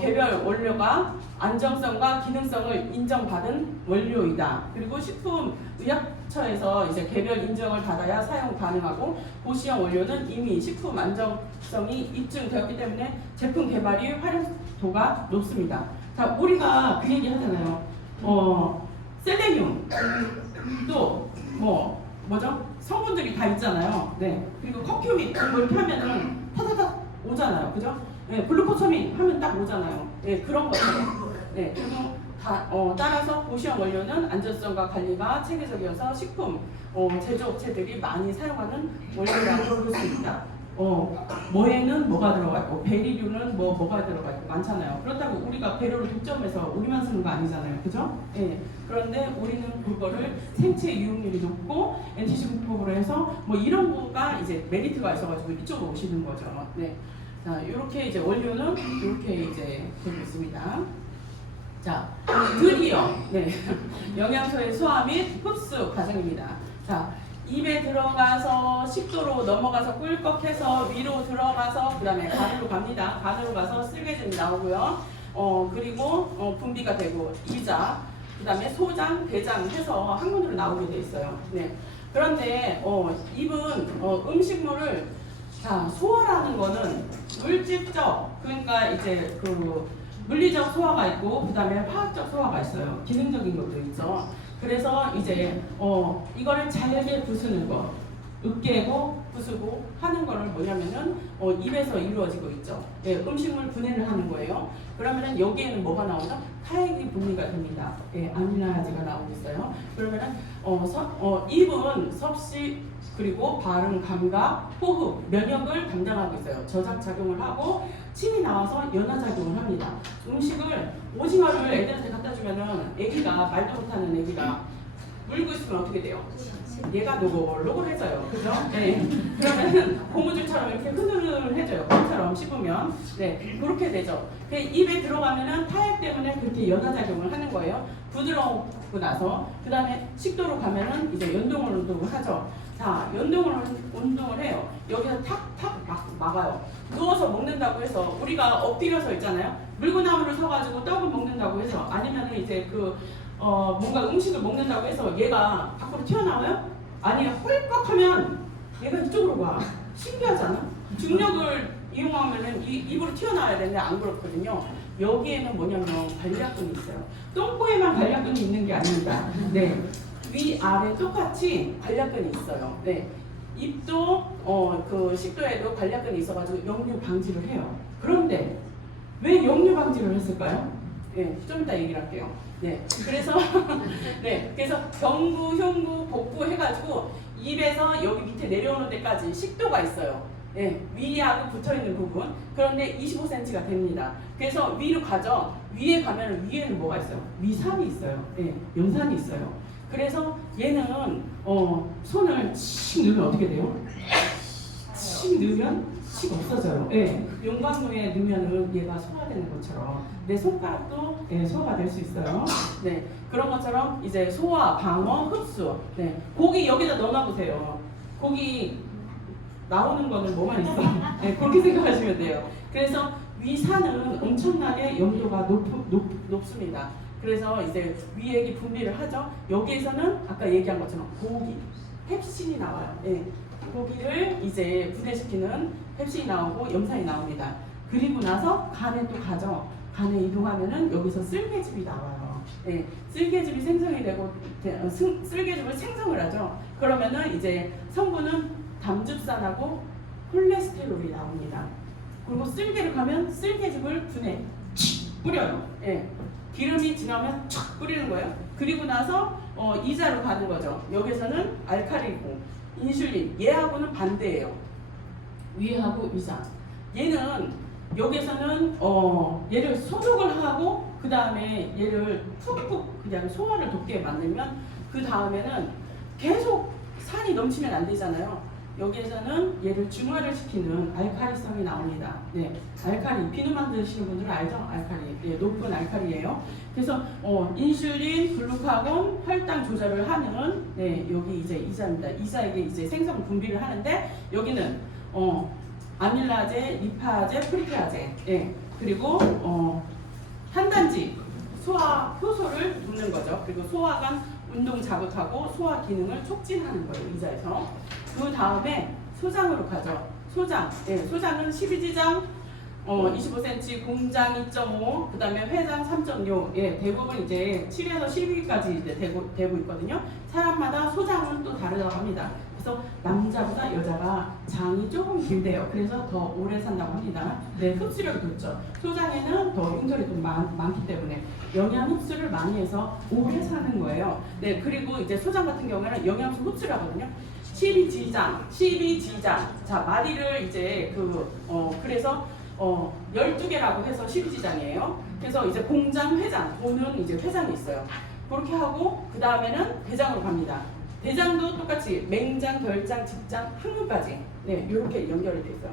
개별 원료가 안정성과 기능성을 인정받은 원료이다. 그리고 식품의약처에서 이제 개별 인정을 받아야 사용 가능하고 고시형 원료는 이미 식품 안정성이 입증되었기 때문에 제품 개발이 활용도가 높습니다. 자, 우리가 그 얘기 하잖아요. 셀레늄 또 뭐죠? 성분들이 다 있잖아요. 네. 그리고 커큐민 뭐 이렇게 하면은 타타타 오잖아요. 그죠? 네. 글루코사민 하면 딱 오잖아요. 네. 그런 거예요. 네. 그리고 따라서 고시형 원료는 안전성과 관리가 체계적이어서 식품 제조업체들이 많이 사용하는 원료라고 볼 수 있다. 뭐에는 뭐가 들어가 있고 베리류는 뭐가 들어가 있고 많잖아요. 그렇다고 우리가 배려를 독점해서 우리만 쓰는 거 아니잖아요. 그죠? 예. 그런데 우리는 그거를 생체 유용률이 높고 NTC 공법으로 해서 이런 거가 이제 메리트가 있어가지고 이쪽으로 오시는 거죠. 네. 자, 이렇게 이제 원료는 이렇게 이제 되고 있습니다. 자, 드디어 네. 영양소의 소화 및 흡수 과정입니다. 자, 입에 들어가서 식도로 넘어가서 꿀꺽해서 위로 들어가서 그 다음에 간으로 갑니다. 간으로 가서 쓸개즙이 나오고요. 그리고 분비가 되고 이자 그 다음에 소장, 대장 해서 항문으로 나오게 돼 있어요. 네. 그런데 입은 음식물을 소화라는 거는 물질적 그러니까 이제 그 물리적 소화가 있고 그 다음에 화학적 소화가 있어요. 기능적인 것도 있죠. 그래서 이제 이거를 잘게 부수는 거, 으깨고 부수고 하는 거를 뭐냐면은 입에서 이루어지고 있죠. 예, 음식물 분해를 하는 거예요. 그러면은 여기에는 뭐가 나오죠? 타액이 분리가 됩니다. 예, 아미노아지가 나오고 있어요. 그러면은 입은 섭식 그리고 발음, 감각, 호흡, 면역을 담당하고 있어요. 저작 작용을 하고 침이 나와서 연화 작용을 합니다. 음식을 오징어를 애들한테 갖다 주면은 애기가 말도 못하는 애기가 물고 있으면 어떻게 돼요? 얘가 노골노골해져요. 그죠? 네. 그러면은 고무줄처럼 이렇게 흐느흐느해져요. 껌처럼 씹으면. 네. 그렇게 되죠. 입에 들어가면은 타액 때문에 그렇게 연화작용을 하는 거예요. 부드러우고 나서. 그 다음에 식도로 가면은 이제 운동을 하죠. 자, 운동을 해요. 여기서 탁탁 막아요. 누워서 먹는다고 해서 우리가 엎드려서 있잖아요. 물구나무를 서가지고 떡을 먹는다고 해서 아니면은 이제 뭔가 음식을 먹는다고 해서 얘가 밖으로 튀어나와요? 아니요. 홀꺽하면 얘가 이쪽으로 가. 신기하잖아. 중력을 이용하면은 입으로 튀어나와야 되는데 안 그렇거든요. 여기에는 뭐냐면 관략근이 있어요. 똥꼬에만 관략근이 있는 게 아닙니다. 네. 위아래 똑같이 관략근이 있어요. 네. 입도 그 식도에도 관략근이 있어가지고 역류 방지를 해요. 그런데 왜 역류 방지를 했을까요? 네, 좀 이따 얘기를 할게요. 네, 그래서 네, 그래서 경부, 흉부, 복부 해가지고 입에서 여기 밑에 내려오는 데까지 식도가 있어요. 네, 위하고 붙어 있는 부분. 그런데 25cm가 됩니다. 그래서 위로 가죠. 위에 가면 위에는 뭐가 있어요? 위산이 있어요. 네, 연산이 있어요. 그래서 얘는 손을 칙 넣으면 어떻게 돼요? 칙 넣으면 칙 없어져요. 예, 용광로에 넣으면은 얘가 소화되는 것처럼 내 손가락도 소화가 될 수 있어요. 네, 그런 것처럼 이제 소화, 방어, 흡수. 네, 고기 여기다 넣어놔보세요. 고기 나오는 거는 뭐만 있어. 네, 그렇게 생각하시면 돼요. 그래서 위산은 엄청나게 염도가 높습니다. 그래서 이제 위액이 분비를 하죠. 여기에서는 아까 얘기한 것처럼 고기, 펩신이 나와요. 네, 고기를 이제 분해시키는 펩신이 나오고 염산이 나옵니다. 그리고 나서 간에 또 가죠. 간에 이동하면은 여기서 쓸개즙이 나와요. 네, 쓸개즙이 생성이 되고 쓸개즙을 생성을 하죠. 그러면은 이제 성분은 담즙산하고 콜레스테롤이 나옵니다. 그리고 쓸개를 가면 쓸개즙을 분해 뿌려요. 예. 기름이 지나면 촥 뿌리는 거예요. 그리고 나서 이자로 가는 거죠. 여기서는 알칼리고 인슐린, 얘하고는 반대예요. 위하고 이자. 얘는 여기서는 얘를 소독을 하고 그 다음에 얘를 푹푹 그냥 소화를 돕게 만들면 그 다음에는 계속 산이 넘치면 안 되잖아요. 여기에서는 얘를 중화를 시키는 알칼리성이 나옵니다. 네, 알칼리 비누 만드시는 분들은 알죠? 알칼리, 예, 높은 알칼리예요. 그래서 인슐린, 글루카곤, 혈당 조절을 하는 네, 여기 이제 이자입니다. 이자에게 이제 생성 분비를 하는데 여기는 아밀라제, 리파제, 프리케아제, 예, 그리고 한단지 소화 효소를 묻는 거죠. 그리고 소화관 운동 자극하고 소화 기능을 촉진하는 거예요. 이자에서. 그 다음에 소장으로 가죠. 소장. 예, 소장은 12지장, 25cm, 공장 2.5, 그 다음에 회장 3.6. 예, 대부분 이제 7에서 12까지 이제 되고 있거든요. 사람마다 소장은 또 다르다고 합니다. 그래서 남자보다 여자가 장이 조금 길대요. 그래서 더 오래 산다고 합니다. 네, 흡수력이 좋죠. 소장에는 더 흉터리 좀 많기 때문에 영양 흡수를 많이 해서 오래 사는 거예요. 네, 그리고 이제 소장 같은 경우에는 영양소 흡수를 하거든요. 12지장. 자, 마디를 이제 그래서 12개라고 해서 12지장이에요. 그래서 이제 공장, 회장, 돈은 이제 회장이 있어요. 그렇게 하고 그 다음에는 대장으로 갑니다. 대장도 똑같이 맹장, 결장, 직장, 항문까지 네, 이렇게 연결이 돼 있어요.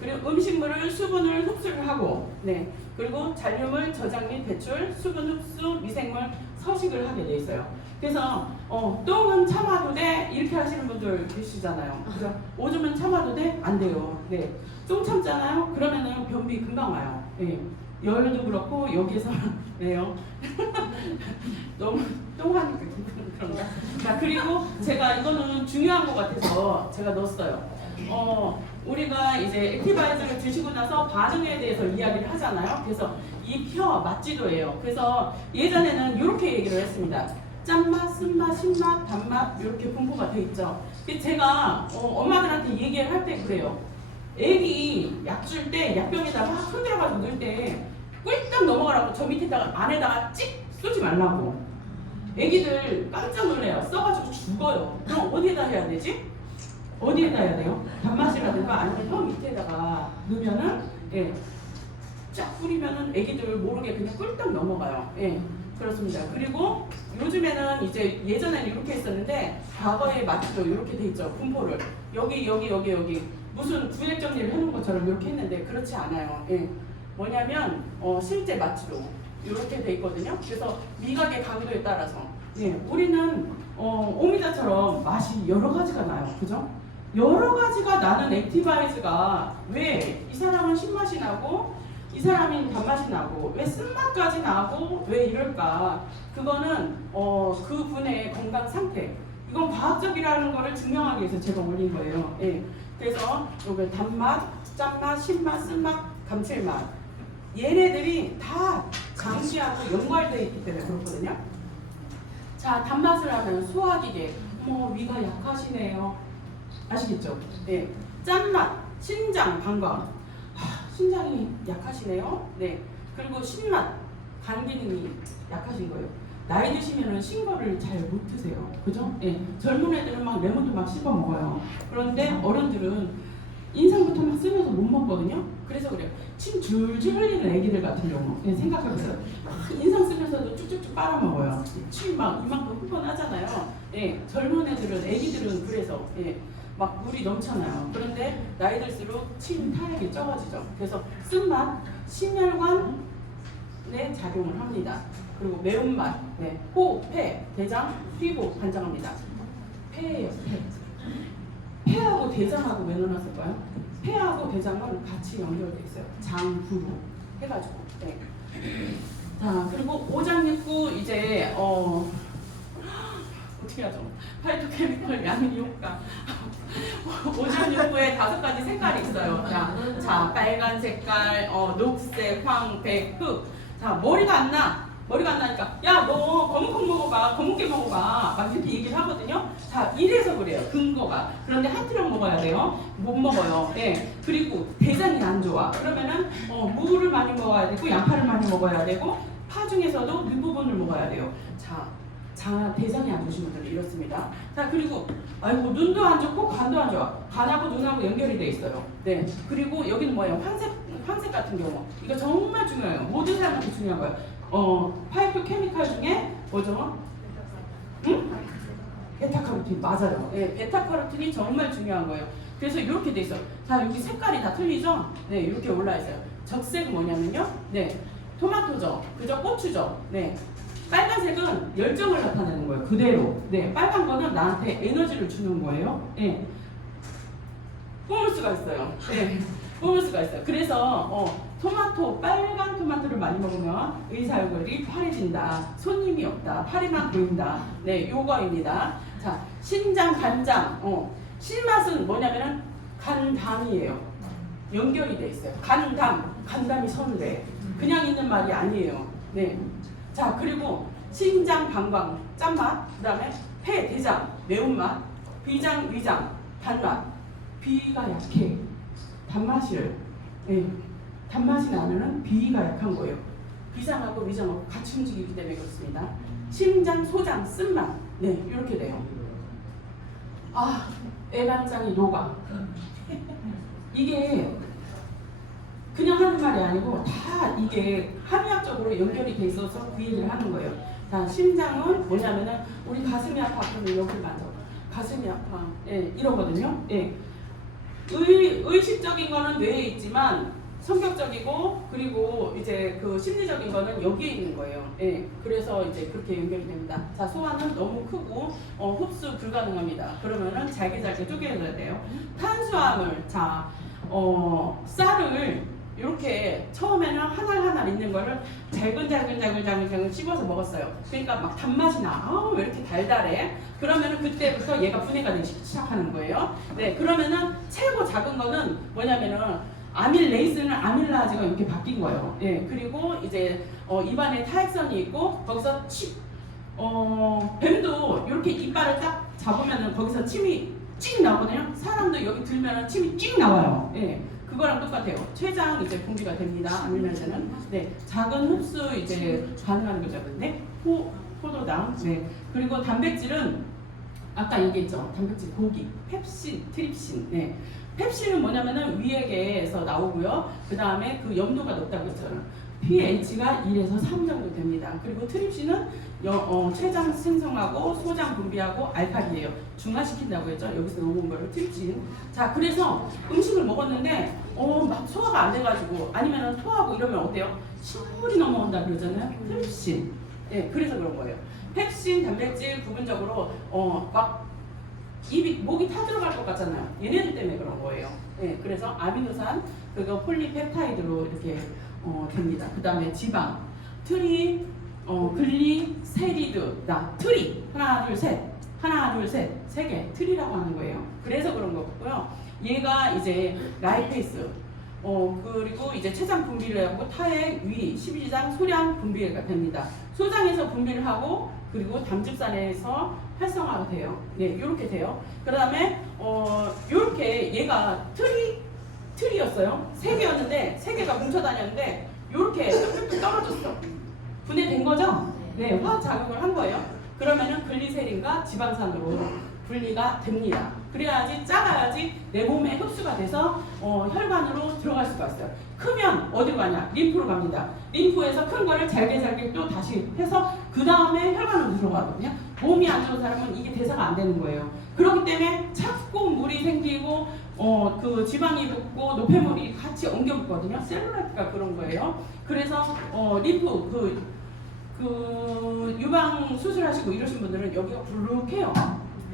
그리고 음식물을 수분을 흡수를 하고 네, 그리고 잔류물 저장 및 배출, 수분 흡수, 미생물 서식을 하게 돼 있어요. 그래서 똥은 참아도 돼 이렇게 하시는 분들 계시잖아요. 그래서 오줌은 참아도 돼? 안 돼요. 네, 똥 참잖아요. 그러면은 변비 금방 와요. 네. 열도 그렇고 여기에서 네요. 너무 똥하니까 그런가? 자, 그리고 제가 이거는 중요한 것 같아서 제가 넣었어요. 우리가 이제 액티바이저를 드시고 나서 반응에 대해서 이야기를 하잖아요. 그래서 이 표 맛지도예요. 그래서 예전에는 이렇게 얘기를 했습니다. 짠맛, 쓴맛, 신맛, 단맛 이렇게 분포가 돼 있죠. 제가 엄마들한테 얘기를 할 때 그래요. 애기 약 줄 때 약병에다가 막 흔들어가지고 넣을 때 꿀딱 넘어가라고 저 밑에다가 안에다가 찍 쏘지 말라고. 애기들 깜짝 놀래요. 써가지고 죽어요. 그럼 어디에다 해야 되지? 어디에다 해야 돼요? 단맛이라든가 아니면 혀 밑에다가 넣으면은 예, 쫙 뿌리면은 애기들 모르게 그냥 꿀딱 넘어가요. 예, 그렇습니다. 그리고 요즘에는 이제 예전에는 이렇게 했었는데 과거에 마취도 이렇게 돼 있죠. 분포를 여기 무슨 구획 정리를 해놓은 것처럼 이렇게 했는데 그렇지 않아요. 예, 뭐냐면 실제 마취도 이렇게 돼 있거든요. 그래서 미각의 강도에 따라서 예, 우리는 오미자처럼 맛이 여러 가지가 나요. 그죠? 여러 가지가 나는 액티바이즈가 왜 이 사람은 신맛이 나고 이 사람은 단맛이 나고 왜 쓴맛까지 나고 왜 이럴까? 그거는 그 분의 건강 상태. 이건 과학적이라는 거를 증명하기 위해서 제가 올린 거예요. 예. 그래서 요거 단맛, 짠맛, 신맛, 쓴맛, 감칠맛 얘네들이 다 장기하고 연관되어 있기 때문에 그렇거든요. 자, 단맛을 하면 소화기계. 위가 약하시네요. 아시겠죠? 네. 짠맛, 신장, 방광. 신장이 약하시네요. 네. 그리고 신맛, 간 기능이 약하신 거예요. 나이 드시면은 신 거를 잘 못 드세요. 그죠? 네. 젊은 애들은 막 레몬도 막 씹어 먹어요. 그런데 어른들은 인상부터 막 쓰면서 못 먹거든요. 그래서 그래요. 침 줄줄 흘리는 애기들 같은 경우 생각해보세요. 인상 쓰면서도 쭉쭉쭉 빨아먹어요. 침 막 이만큼 흡연하잖아요. 예, 젊은 애들은 애기들은 그래서 막 물이 넘잖아요. 그런데 나이 들수록 침 타액이 적어지죠. 그래서 쓴맛, 심혈관에 작용을 합니다. 그리고 매운맛, 호, 폐, 대장, 피부 관장합니다. 폐예요, 폐. 폐하고 대장하고 왜 넣어놨을까요? 폐하고 대장은 같이 연결돼 있어요. 장부로 해가지고. 네. 자, 그리고 오장육부 이제 어떻게 하죠? 파이토케미컬 양이 효과. 오장육부에 5가지 색깔이 있어요. 자, 빨간 색깔, 녹색, 황백, 흑. 자, 머리가 안 나. 머리가 안 나니까 야, 너 검은콩 먹어봐, 검은깨 먹어봐 막 이렇게 얘기를 하거든요. 자, 이래서 그래요. 근거가. 그런데 한 트럭 먹어야 돼요. 못 먹어요. 네. 그리고 대장이 안 좋아. 그러면은 무를 많이 먹어야 되고 양파를 많이 먹어야 되고 파 중에서도 밑부분을 먹어야 돼요. 자, 대장이 안 좋으신 분들은 이렇습니다. 자, 그리고 아이고 눈도 안 좋고 간도 안 좋아. 간하고 눈하고 연결이 돼 있어요. 네. 그리고 여기는 뭐예요? 황색 같은 경우. 이거 정말 중요해요. 모든 사람한테 중요한 거예요. 파이프 케미칼 중에 뭐죠? 응? 베타카로틴 맞아요. 네, 베타카로틴이 정말 중요한 거예요. 그래서 이렇게 돼 있어요. 자, 여기 색깔이 다 틀리죠? 네, 이렇게 올라 있어요. 적색은 뭐냐면요, 네, 토마토죠, 그죠? 고추죠. 네, 빨간색은 열정을 나타내는 거예요. 그대로. 네, 빨간 거는 나한테 에너지를 주는 거예요. 네, 뿜을 수가 있어요. 네, 뿜을 수가 있어요. 그래서 빨간 토마토를 많이 먹으면 의사 얼굴이 파래진다. 손님이 없다. 파리만 보인다. 네, 요거입니다. 자, 신장, 간장. 신맛은 뭐냐면은 간담이에요. 연결이 돼 있어요. 간담이 선대. 그냥 있는 말이 아니에요. 네. 자, 그리고 신장, 방광, 짠맛. 그 다음에 폐, 대장, 매운맛. 비장, 위장, 단맛. 비가 약해. 단맛을. 네. 단맛이 나면은 비위가 약한 거예요. 비장하고 위장하고 같이 움직이기 때문에 그렇습니다. 심장, 소장, 쓴맛. 네, 이렇게 돼요. 아, 애간장이 녹아. 이게 그냥 하는 말이 아니고 다 이게 한의학적으로 연결이 돼 있어서 그 얘기를 하는 거예요. 자, 심장은 뭐냐면은 우리 가슴이 아파 그러면 여기 만져. 가슴이 아파. 예, 이러거든요. 예. 의식적인 거는 뇌에 있지만 성격적이고 그리고 이제 그 심리적인 거는 여기에 있는 거예요. 예, 그래서 이제 그렇게 연결이 됩니다. 자, 소화는 너무 크고 흡수 불가능합니다. 그러면은 잘게 쪼개야 돼요. 탄수화물, 자, 쌀을 이렇게 처음에는 하나 있는 거를 잘근 씹어서 먹었어요. 그러니까 막 단맛이 나. 왜 이렇게 달달해? 그러면은 그때부터 얘가 분해가 되기 시작하는 거예요. 네, 그러면은 최고 작은 거는 뭐냐면은 아밀레이스는 아밀라아즈가 이렇게 바뀐 거예요. 예, 그리고 이제 입안에 타액선이 있고 거기서 뱀도 이렇게 이빨을 딱 잡으면은 거기서 침이 찡 나오거든요. 사람도 여기 들면은 침이 찡 나와요. 예, 그거랑 똑같아요. 췌장 이제 분비가 됩니다. 아밀라아즈는. 네, 작은 흡수 이제 가능한 거죠. 근데 포도당. 네, 그리고 단백질은 아까 얘기했죠. 단백질 고기, 펩신, 트립신. 네. 펩신은 뭐냐면은 위액에서 나오고요. 그 다음에 그 염도가 높다고 했잖아요. pH가 1에서 3 정도 됩니다. 그리고 트립신은 췌장 생성하고 소장 분비하고 알칼리예요. 중화시킨다고 했죠. 여기서 나온 거를 트립신. 자, 그래서 음식을 먹었는데 막 소화가 안 돼가지고 아니면은 토하고 이러면 어때요? 신물이 넘어온다 그러잖아요. 트립신. 네, 그래서 그런 거예요. 펩신, 단백질 부분적으로 막 목이 타 들어갈 것 같잖아요. 얘네들 때문에 그런 거예요. 네, 그래서 아미노산, 그거 폴리펩타이드로 이렇게 됩니다. 그 다음에 지방, 트리, 글리세리드, 트리, 하나, 둘, 셋, 세 개, 트리라고 하는 거예요. 그래서 그런 거고요. 얘가 이제 라이페이스, 그리고 이제 췌장 분비를 하고 타액, 위, 십이지장, 소량 분비가 됩니다. 소장에서 분비를 하고 그리고 담즙산에서 활성화가 돼요. 네, 이렇게 돼요. 그 다음에 이렇게 얘가 트리였어요. 3개였는데 3개가 뭉쳐 다녔는데 이렇게 뚝뚝 떨어졌어. 분해된 거죠? 네, 화학 작용을 한 거예요. 그러면은 글리세린과 지방산으로 분리가 됩니다. 그래야지 작아야지 내 몸에 흡수가 돼서 혈관으로 들어갈 수가 있어요. 크면 어디로 가냐? 림프로 갑니다. 림프에서 큰 거를 잘게 또 다시 해서 그 다음에 혈관으로 들어가거든요. 몸이 안 좋은 사람은 이게 대사가 안 되는 거예요. 그렇기 때문에 자꾸 물이 생기고 그 지방이 붙고 노폐물이 같이 엉겨 붙거든요. 셀룰라이트가 그런 거예요. 그래서 림프 그 유방 수술하시고 이러신 분들은 여기가 불룩해요.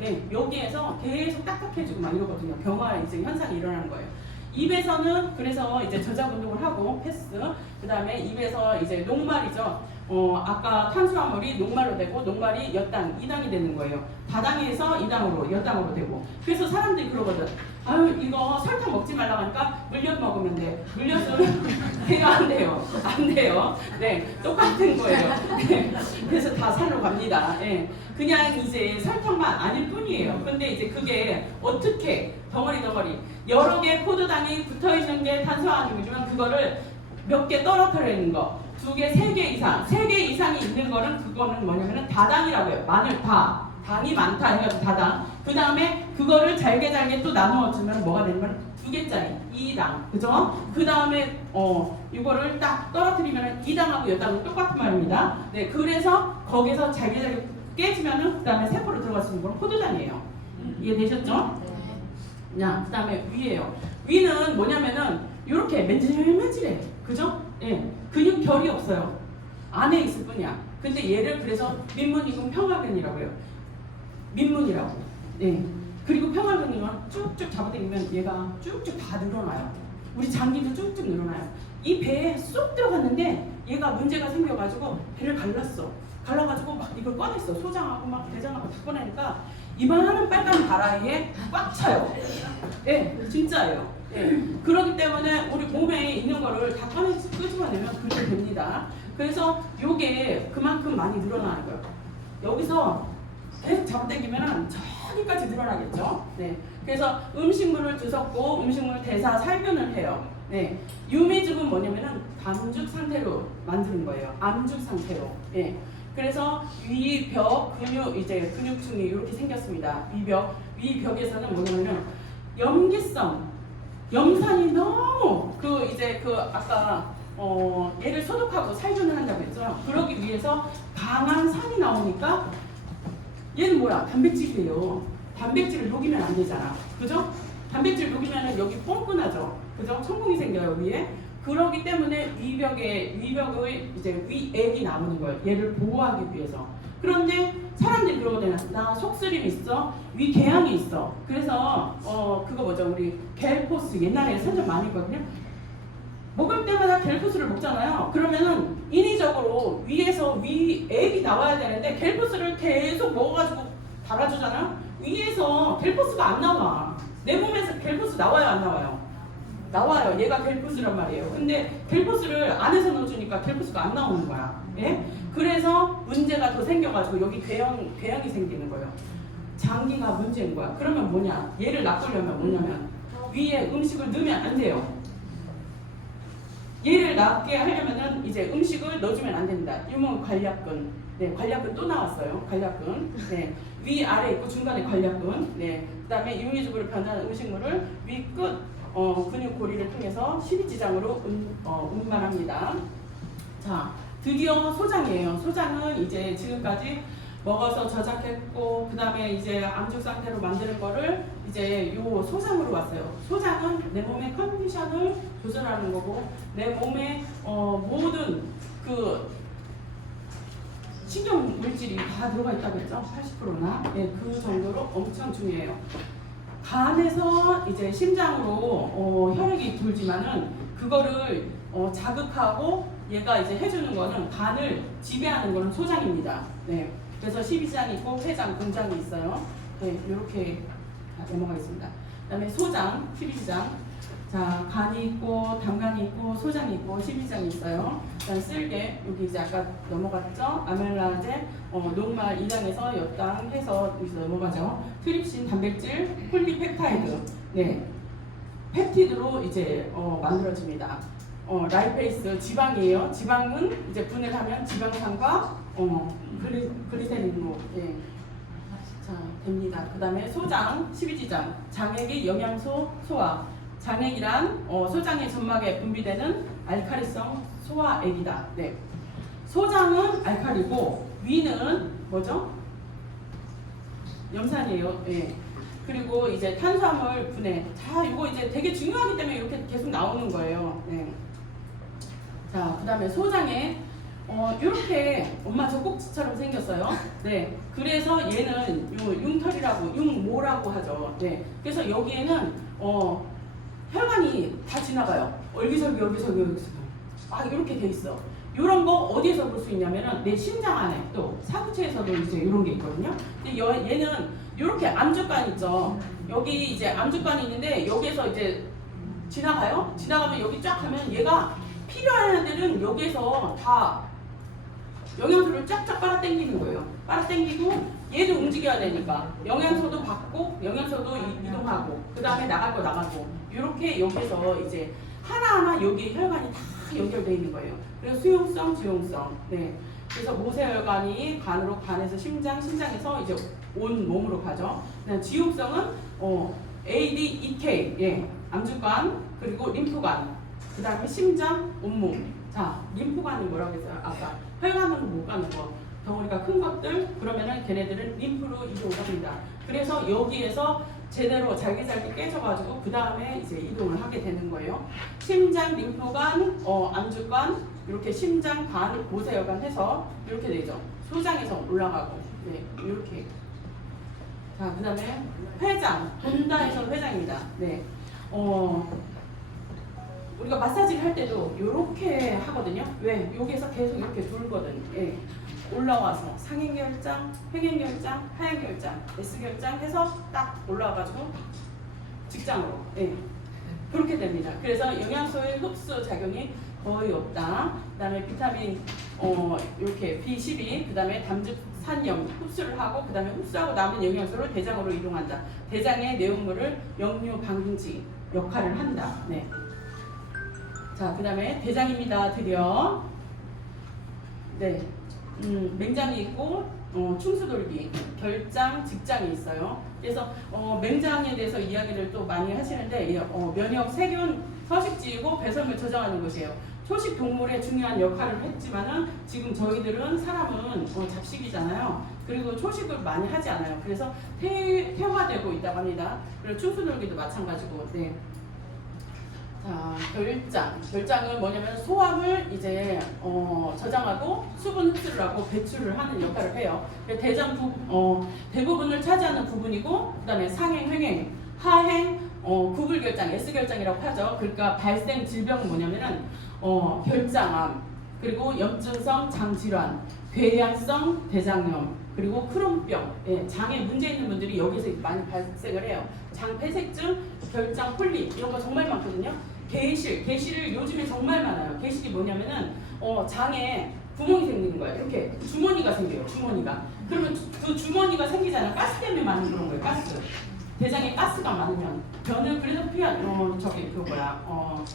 예, 여기에서 계속 딱딱해지고 막 이러거든요. 경화 이제 현상이 일어나는 거예요. 입에서는 그래서 이제 저작 운동을 하고 패스. 그다음에 입에서 이제 녹말이죠. 아까 탄수화물이 녹말로 되고 녹말이 엿당, 이당이 되는 거예요. 다당에서 이당으로, 엿당으로 되고. 그래서 사람들이 그러거든. 아유, 이거 설탕 먹지 말라고 하니까 물엿 먹으면 돼. 물엿은 배가 안 돼요. 안 돼요. 네, 똑같은 거예요. 네, 그래서 다 살로 갑니다. 네, 그냥 이제 설탕만 아닐 뿐이에요. 근데 이제 그게 어떻게 덩어리 여러 개 포도당이 붙어 있는 게 탄수화물이면 그거를 몇 개 떨어뜨리는 거. 2개, 3개 이상, 3개 이상이 있는 거는 그거는 뭐냐면은 다당이라고 해요. 마늘 다. 당이 많다 해가지고 다당. 그 다음에 그거를 잘게 또 나누어주면 뭐가 되냐면 2개짜리 2당. 그죠? 그 다음에 이거를 딱 떨어뜨리면 2당하고 여당은 똑같은 말입니다. 네, 그래서 거기서 잘게 깨지면은 그 다음에 세포로 들어갈 수 있는 건 포도당이에요. 이해되셨죠? 네. 자, 그 다음에 위에요. 위는 뭐냐면은 이렇게 맨질맨질해. 그죠? 예. 근육 결이 없어요. 안에 있을 뿐이야. 근데 얘를 그래서 민문이군 평화근이라고 해요. 민문이라고. 예. 그리고 평화근이면 쭉쭉 잡아당기면 얘가 쭉쭉 다 늘어나요. 우리 장기도 쭉쭉 늘어나요. 이 배에 쏙 들어갔는데 얘가 문제가 생겨가지고 배를 갈랐어. 갈라가지고 막 이걸 꺼냈어. 소장하고 막 대장하고 다 꺼내니까 이만한 빨간 다라이에 꽉 차요. 예, 진짜예요. 예. 그렇기 때문에 우리 몸에 있는 거를 다 끄집어내면 그렇게 됩니다. 그래서 요게 그만큼 많이 늘어나는 거예요. 여기서 계속 잡아당기면 저기까지 늘어나겠죠. 네. 그래서 음식물을 드셨고 음식물 대사 살균을 해요. 네. 유미즙은 뭐냐면은 담죽 상태로 만드는 거예요. 암죽 상태로. 예. 그래서 위벽 근육 이제 근육층이 이렇게 생겼습니다. 위벽에서는 뭐냐면은 염기성, 염산이 너무 이제 아까 얘를 소독하고 살균을 한다고 했죠. 그러기 위해서 강한 산이 나오니까 얘는 뭐야? 단백질이에요. 단백질을 녹이면 안 되잖아. 그죠? 단백질 녹이면 여기 뻥끈하죠. 그죠? 천공이 생겨요 위에. 그러기 때문에 위벽의 이제 위액이 나오는 거예요. 얘를 보호하기 위해서. 그런데 사람들이 그러거든요. 나 속쓰림 있어, 위궤양이 있어. 그래서 그거 뭐죠? 우리 갤포스 옛날에 선전 많이 했거든요. 먹을 때마다 갤포스를 먹잖아요. 그러면은 인위적으로 위에서 위액이 나와야 되는데 갤포스를 계속 먹어가지고 달아주잖아요. 위에서 갤포스가 안 나와. 내 몸에서 갤포스 나와요, 안 나와요? 나와요. 얘가 갤포스란 말이에요. 근데 갤포스를 안에서 넣어주니까 갤포스가 안 나오는 거야. 예? 그래서 문제가 더 생겨가지고 여기 궤양이 생기는 거예요. 장기가 문제인 거야. 그러면 뭐냐? 얘를 낚으려면 뭐냐면 위에 음식을 넣으면 안 돼요. 얘를 낫게 하려면은 이제 음식을 넣어주면 안 됩니다. 유목 관략근. 네, 관략근 또 나왔어요. 관략근. 네, 위 아래 있고 중간에 관략근. 네, 그다음에 유미즙으로 변한 음식물을 위 끝 근육 고리를 통해서 12지장으로 운반합니다. 자, 드디어 소장이에요. 소장은 이제 지금까지 먹어서 저작했고, 그 다음에 이제 암죽 상태로 만드는 거를 이제 요 소장으로 왔어요. 소장은 내 몸의 컨디션을 조절하는 거고, 내 몸의 모든 신경 물질이 다 들어가 있다고 했죠. 80%나. 네, 그 정도로 엄청 중요해요. 간에서 이제 심장으로 혈액이 돌지만은 그거를 자극하고 얘가 이제 해주는 거는 간을 지배하는 거는 소장입니다. 네. 그래서 12장 있고 폐장, 공장이 있어요. 네, 이렇게 넘어가겠습니다. 그다음에 소장, 12장. 자, 간이 있고 담간이 있고 소장이 있고 12장이 있어요. 그다음 쓸개, 여기 이제 아까 넘어갔죠. 아멜라제, 녹말 2장에서 엿당 해서 여기서 넘어가죠. 트립신, 단백질, 폴리펩타이드. 네, 펩티드로 이제 만들어집니다. 라이페이스 지방이에요. 지방은 이제 분해를 하면 지방산과 글리세린으로 예. 자, 됩니다. 그 다음에 소장, 12지장, 장액이 영양소 소화. 장액이란 소장의 점막에 분비되는 알칼리성 소화액이다. 네. 소장은 알칼리고 위는 뭐죠? 염산이에요. 예. 그리고 이제 탄수화물 분해. 자, 이거 이제 되게 중요하기 때문에 이렇게 계속 나오는 거예요. 네. 자, 그 다음에 소장에 이렇게 엄마 젖꼭지처럼 생겼어요. 네, 그래서 얘는 융털이라고 융모라고 하죠. 네, 그래서 여기에는 혈관이 다 지나가요. 여기저기 여기저기 여기저기. 아, 이렇게 돼 있어. 이런 거 어디에서 볼 수 있냐면은 내 심장 안에 또 사구체에서도 이제 이런 게 있거든요. 근데 얘는 이렇게 암주관 있죠. 여기 이제 암주관이 있는데 여기에서 이제 지나가요. 지나가면 여기 쫙 하면 얘가 필요한 애들은 여기에서 다 영양소를 쫙쫙 빨아당기는 거예요. 빨아당기고 얘도 움직여야 되니까 영양소도 받고 영양소도 이동하고 그 다음에 나갈 거 나가고 이렇게 여기서 이제 하나하나 여기 혈관이 다 연결되어 있는 거예요. 그래서 수용성, 지용성. 네. 그래서 모세혈관이 간으로 간에서 심장, 심장에서 이제 온 몸으로 가죠. 지용성은 AD, EK, 예, 암주관 그리고 림프관. 그 다음에 심장, 온몸. 자, 림프관이 뭐라고 했어요? 아까 혈관으로 못 가는 거. 덩어리가 큰 것들 그러면은 걔네들은 림프로 이동을 합니다. 그래서 여기에서 제대로 잘게 깨져가지고 그 다음에 이제 이동을 하게 되는 거예요. 심장, 림프관, 암주관, 이렇게 심장, 간, 모세혈관 해서 이렇게 되죠. 소장에서 올라가고, 네, 이렇게. 자, 그 다음에 회장, 돈다에서 회장입니다. 네, 우리가 마사지를 할 때도 이렇게 하거든요. 왜? 여기에서 계속 이렇게 돌거든. 예. 올라와서 상행결장, 회행결장, 하행결장, S결장 해서 딱 올라와가지고 직장으로. 예. 그렇게 됩니다. 그래서 영양소의 흡수 작용이 거의 없다. 그 다음에 비타민 이렇게 B12, 그 다음에 담즙산염 흡수를 하고 그 다음에 흡수하고 남은 영양소를 대장으로 이동한다. 대장의 내용물을 역류 방지 역할을 한다. 네. 자, 그 다음에 대장입니다. 드디어. 네. 맹장이 있고, 충수돌기, 결장, 직장이 있어요. 그래서, 맹장에 대해서 이야기를 또 많이 하시는데, 면역, 세균, 서식지이고, 배설물 저장하는 것이에요. 초식 동물의 중요한 역할을 했지만은, 지금 저희들은 사람은 잡식이잖아요. 그리고 초식을 많이 하지 않아요. 그래서 퇴화되고 있다고 합니다. 그리고 충수돌기도 마찬가지고, 네. 자, 결장은 뭐냐면 소화물 이제 저장하고 수분 흡수를 하고 배출을 하는 역할을 해요. 대장 대부분을 차지하는 부분이고 그다음에 상행, 회행, 하행, 구불결장, S결장이라고 하죠. 그러니까 발생 질병은 뭐냐면은 결장암, 그리고 염증성 장질환, 궤양성 대장염, 그리고 크론병, 예, 장에 문제 있는 분들이 여기서 많이 발생을 해요. 장폐색증, 결장 폴립 이런 거 정말 많거든요. 개실을 요즘에 정말 많아요. 개실이 뭐냐면은 장에 구멍이 생기는 거야. 이렇게 주머니가 생겨요. 주머니가. 그러면 그 주머니가 생기잖아요. 가스 때문에 많은 그런 거예요. 가스. 대장에 가스가 많으면 변을 그래서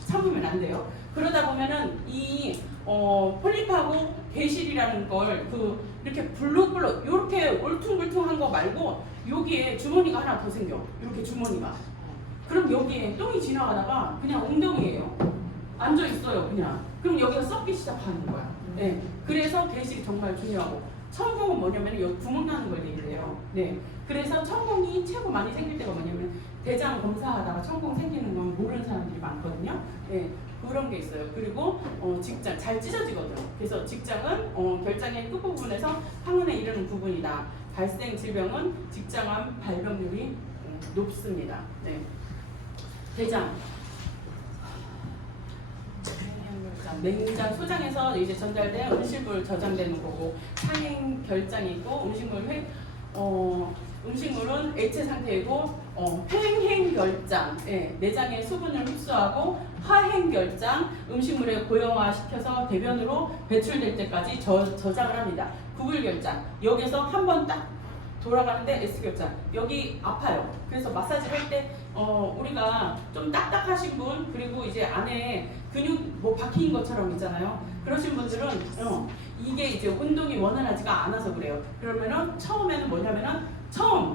참으면 안 돼요. 그러다 보면은 이 폴립하고 개실이라는 걸 이렇게 블룩블룩 이렇게 울퉁불퉁한 거 말고 여기에 주머니가 하나 더 생겨. 이렇게 주머니가. 그럼 여기에 똥이 지나가다가 그냥 웅덩이에요. 앉아 있어요, 그냥. 그럼 여기가 썩기 시작하는 거야. 네. 그래서 개실이 정말 중요하고. 천공은 뭐냐면 여기 구멍 나는 걸 얘기해요. 네. 그래서 천공이 최고 많이 생길 때가 뭐냐면 대장 검사하다가 천공 생기는 건 모르는 사람들이 많거든요. 네. 그런 게 있어요. 그리고 직장 잘 찢어지거든요. 그래서 직장은 결장의 끝부분에서 항문에 이르는 부분이다. 발생 질병은 직장암 발병률이 높습니다. 네. 대장. 맹장 소장에서 이제 전달된 음식물 저장되는 거고 상행 결장이 있고 음식물은 액체 상태이고 회행 결장, 예, 내장의 수분을 흡수하고 하행 결장, 음식물에 고형화시켜서 대변으로 배출될 때까지 저장을 합니다. 구불 결장, 여기서 한 번 딱 돌아가는데 S결장, 여기 아파요. 그래서 마사지를 할 때 우리가 좀 딱딱하신 분, 그리고 이제 안에 근육 뭐 박힌 것처럼 있잖아요. 그러신 분들은 이게 이제 운동이 원활하지가 않아서 그래요. 그러면은 처음에는 뭐냐면은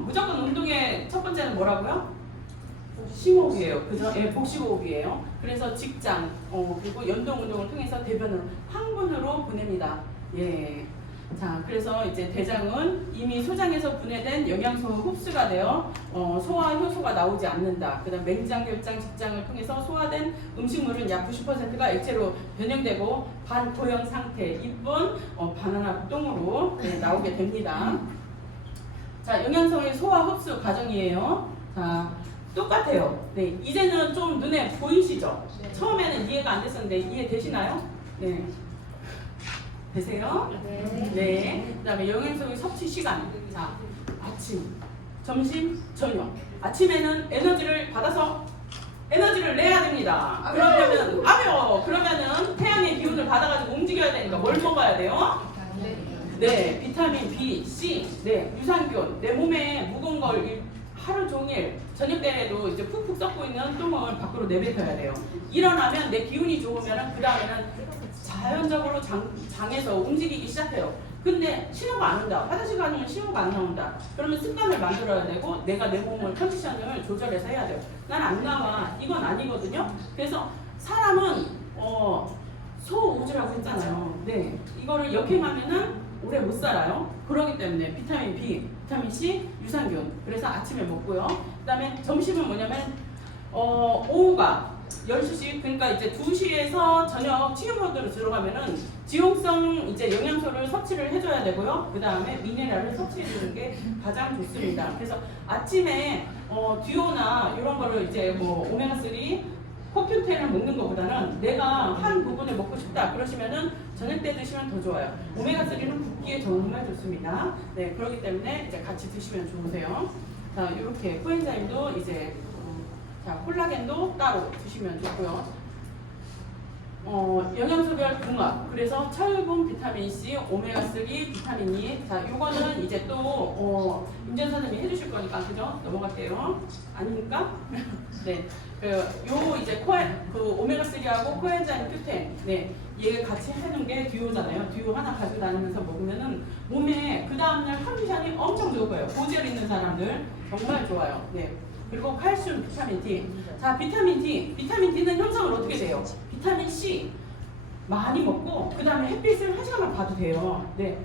무조건 운동의 첫 번째는 뭐라고요? 복식호흡이에요. 그죠? 예, 복식호흡이에요. 그래서 직장, 그리고 연동 운동을 통해서 대변을 항문으로 보냅니다. 예. 자, 그래서 이제 대장은 이미 소장에서 분해된 영양소 흡수가 되어 소화 효소가 나오지 않는다. 그다음 맹장, 결장, 직장을 통해서 소화된 음식물은 약 90%가 액체로 변형되고 반고형 상태, 이쁜 바나나 똥으로 나오게 됩니다. 자, 영양소의 소화 흡수 과정이에요. 자, 똑같아요. 네, 이제는 좀 눈에 보이시죠? 네. 처음에는 이해가 안 됐었는데 이해되시나요? 네. 되세요? 네. 네. 그 다음에 영양소의 섭취 시간. 자, 아침, 점심, 저녁. 아침에는 에너지를 받아서 에너지를 내야 됩니다. 그러면은 태양의 기운을 받아가지고 움직여야 되니까 뭘 먹어야 돼요? 네, 비타민 B, C, 네, 유산균. 내 몸에 묵은 걸 하루 종일 저녁 때에도 이제 푹푹 썩고 있는 똥을 밖으로 내뱉어야 돼요. 일어나면 내 기운이 좋으면 그 다음에는 자연적으로 장에서 움직이기 시작해요. 근데 신호가 안 온다. 화장실 가면 신호가 안 나온다. 그러면 습관을 만들어야 되고 내가 내 몸을 컨디션을 조절해서 해야 돼요. 난 안 나와. 이건 아니거든요. 그래서 사람은 소우주라고 했잖아요. 네, 이거를 역행하면은 오래 못 살아요. 그러기 때문에 비타민 B, 비타민 C, 유산균. 그래서 아침에 먹고요. 그다음에 점심은 뭐냐면 오후가 10시, 그러니까 이제 2시에서 저녁 취업 모드로 들어가면은 지용성 이제 영양소를 섭취를 해줘야 되고요. 그 다음에 미네랄을 섭취해주는 게 가장 좋습니다. 그래서 아침에 듀오나 이런 거를 이제 뭐 오메가3, 코큐텐을 먹는 것보다는 내가 한 부분을 먹고 싶다 그러시면은 저녁 때 드시면 더 좋아요. 오메가3는 붓기에 정말 좋습니다. 네, 그렇기 때문에 이제 같이 드시면 좋으세요. 자, 이렇게 코엔자임도 이제 자, 콜라겐도 따로 드시면 좋고요. 영양소별 궁합. 그래서 철분, 비타민 C, 오메가3, 비타민 E. 자, 요거는 이제 또 임전 선생님이 해주실 거니까 그죠? 넘어갈게요. 아닙니까? 네. 요 이제 오메가3하고 코엔자임 큐텐. 네. 얘 같이 해놓은 게 듀오잖아요. 듀오 하나 가지고 다니면서 먹으면은 몸에 그 다음날 컨디션이 엄청 좋고요. 고지혈 있는 사람들 정말 좋아요. 네. 그리고 칼슘, 비타민 D. 자, 비타민 D. 비타민 D는 형성을 어떻게 돼요? 비타민 C 많이 먹고 그 다음에 햇빛을 1시간만 봐도 돼요. 네.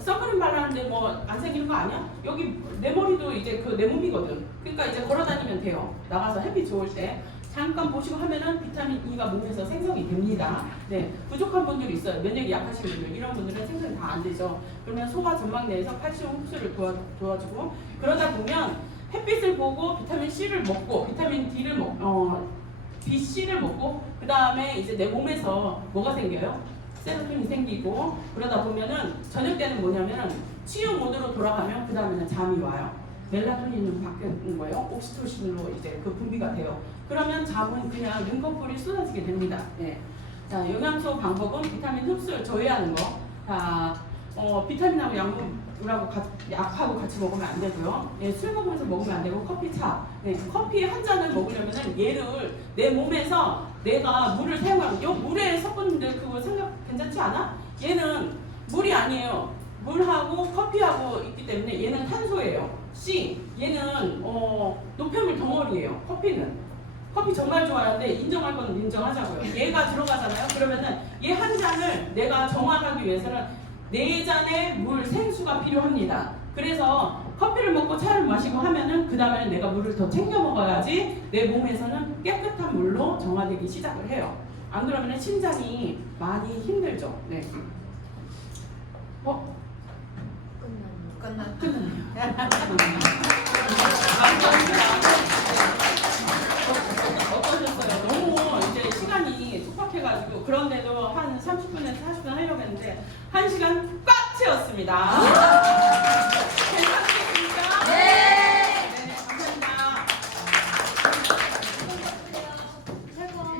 선크림 발랐는데 안 생기는 거 아니야? 여기 내 머리도 이제 내 몸이거든. 그러니까 이제 걸어 다니면 돼요. 나가서 햇빛 좋을 때 잠깐 보시고 하면은 비타민 E가 몸에서 생성이 됩니다. 네. 부족한 분들이 있어요. 면역이 약하신 분들. 이런 분들은 생성이 다 안 되죠. 그러면 소화 전막 내에서 칼슘 흡수를 도와주고 그러다 보면 햇빛을 보고 비타민 C를 먹고 비타민 D를 BC를 먹고 그 다음에 이제 내 몸에서 뭐가 생겨요? 세로토닌이 생기고 그러다 보면은 저녁 때는 뭐냐면은 치유 모드로 돌아가면 그 다음에는 잠이 와요. 멜라토닌으로 바뀌는 거예요. 옥시토신으로 이제 그 분비가 돼요. 그러면 잠은 그냥 눈꺼풀이 쏟아지게 됩니다. 네. 자, 영양소 방법은 비타민 흡수를 저해하는 거. 자, 비타민하고 약하고 같이 먹으면 안 되고요. 예, 술 먹으면서 먹으면 안 되고 커피, 차. 네, 커피 한 잔을 먹으려면은 얘를 내 몸에서 내가 물을 사용하는 요 물에 섞었는데 그거 생각 괜찮지 않아? 얘는 물이 아니에요. 물하고 커피하고 있기 때문에 얘는 탄소예요. C. 얘는 노폐물 덩어리예요. 커피 정말 좋아하는데 인정할 건 인정하자고요. 얘가 들어가잖아요. 그러면은 얘 한 잔을 내가 정화하기 위해서는 4잔의 물 생수가 필요합니다. 그래서 커피를 먹고 차를 마시고 하면은 그 다음에 내가 물을 더 챙겨 먹어야지 내 몸에서는 깨끗한 물로 정화되기 시작을 해요. 안 그러면은 심장이 많이 힘들죠. 네. 어떠셨어요? 너무 이제 시간이 촉박해가지고 그런데도 한 30분에서 40분 하려고 했는데 1시간 꽉 채웠습니다. 괜찮으십니까? 네, 감사합니다.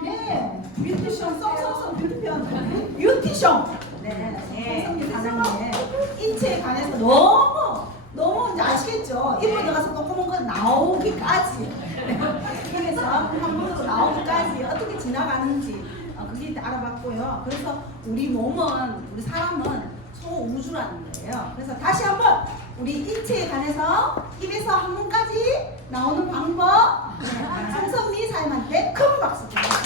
네, 뷰티션 쏙쏙쏙 뷰티션 뷰티션 네, 가는데 인체에 관해서 너무 이제 아시겠죠? 입으로 들어가서 똥구멍 거 나오기까지 그래서 한 번으로 나오기까지 어떻게 지나가는지 그게 알아봤고요. 그래서 우리 사람은 소우주라는 거예요. 그래서 다시 한번 우리 인체에 관해서 입에서 한 번까지 나오는 방법, 송선미 사님한테 큰 박수 드립니다.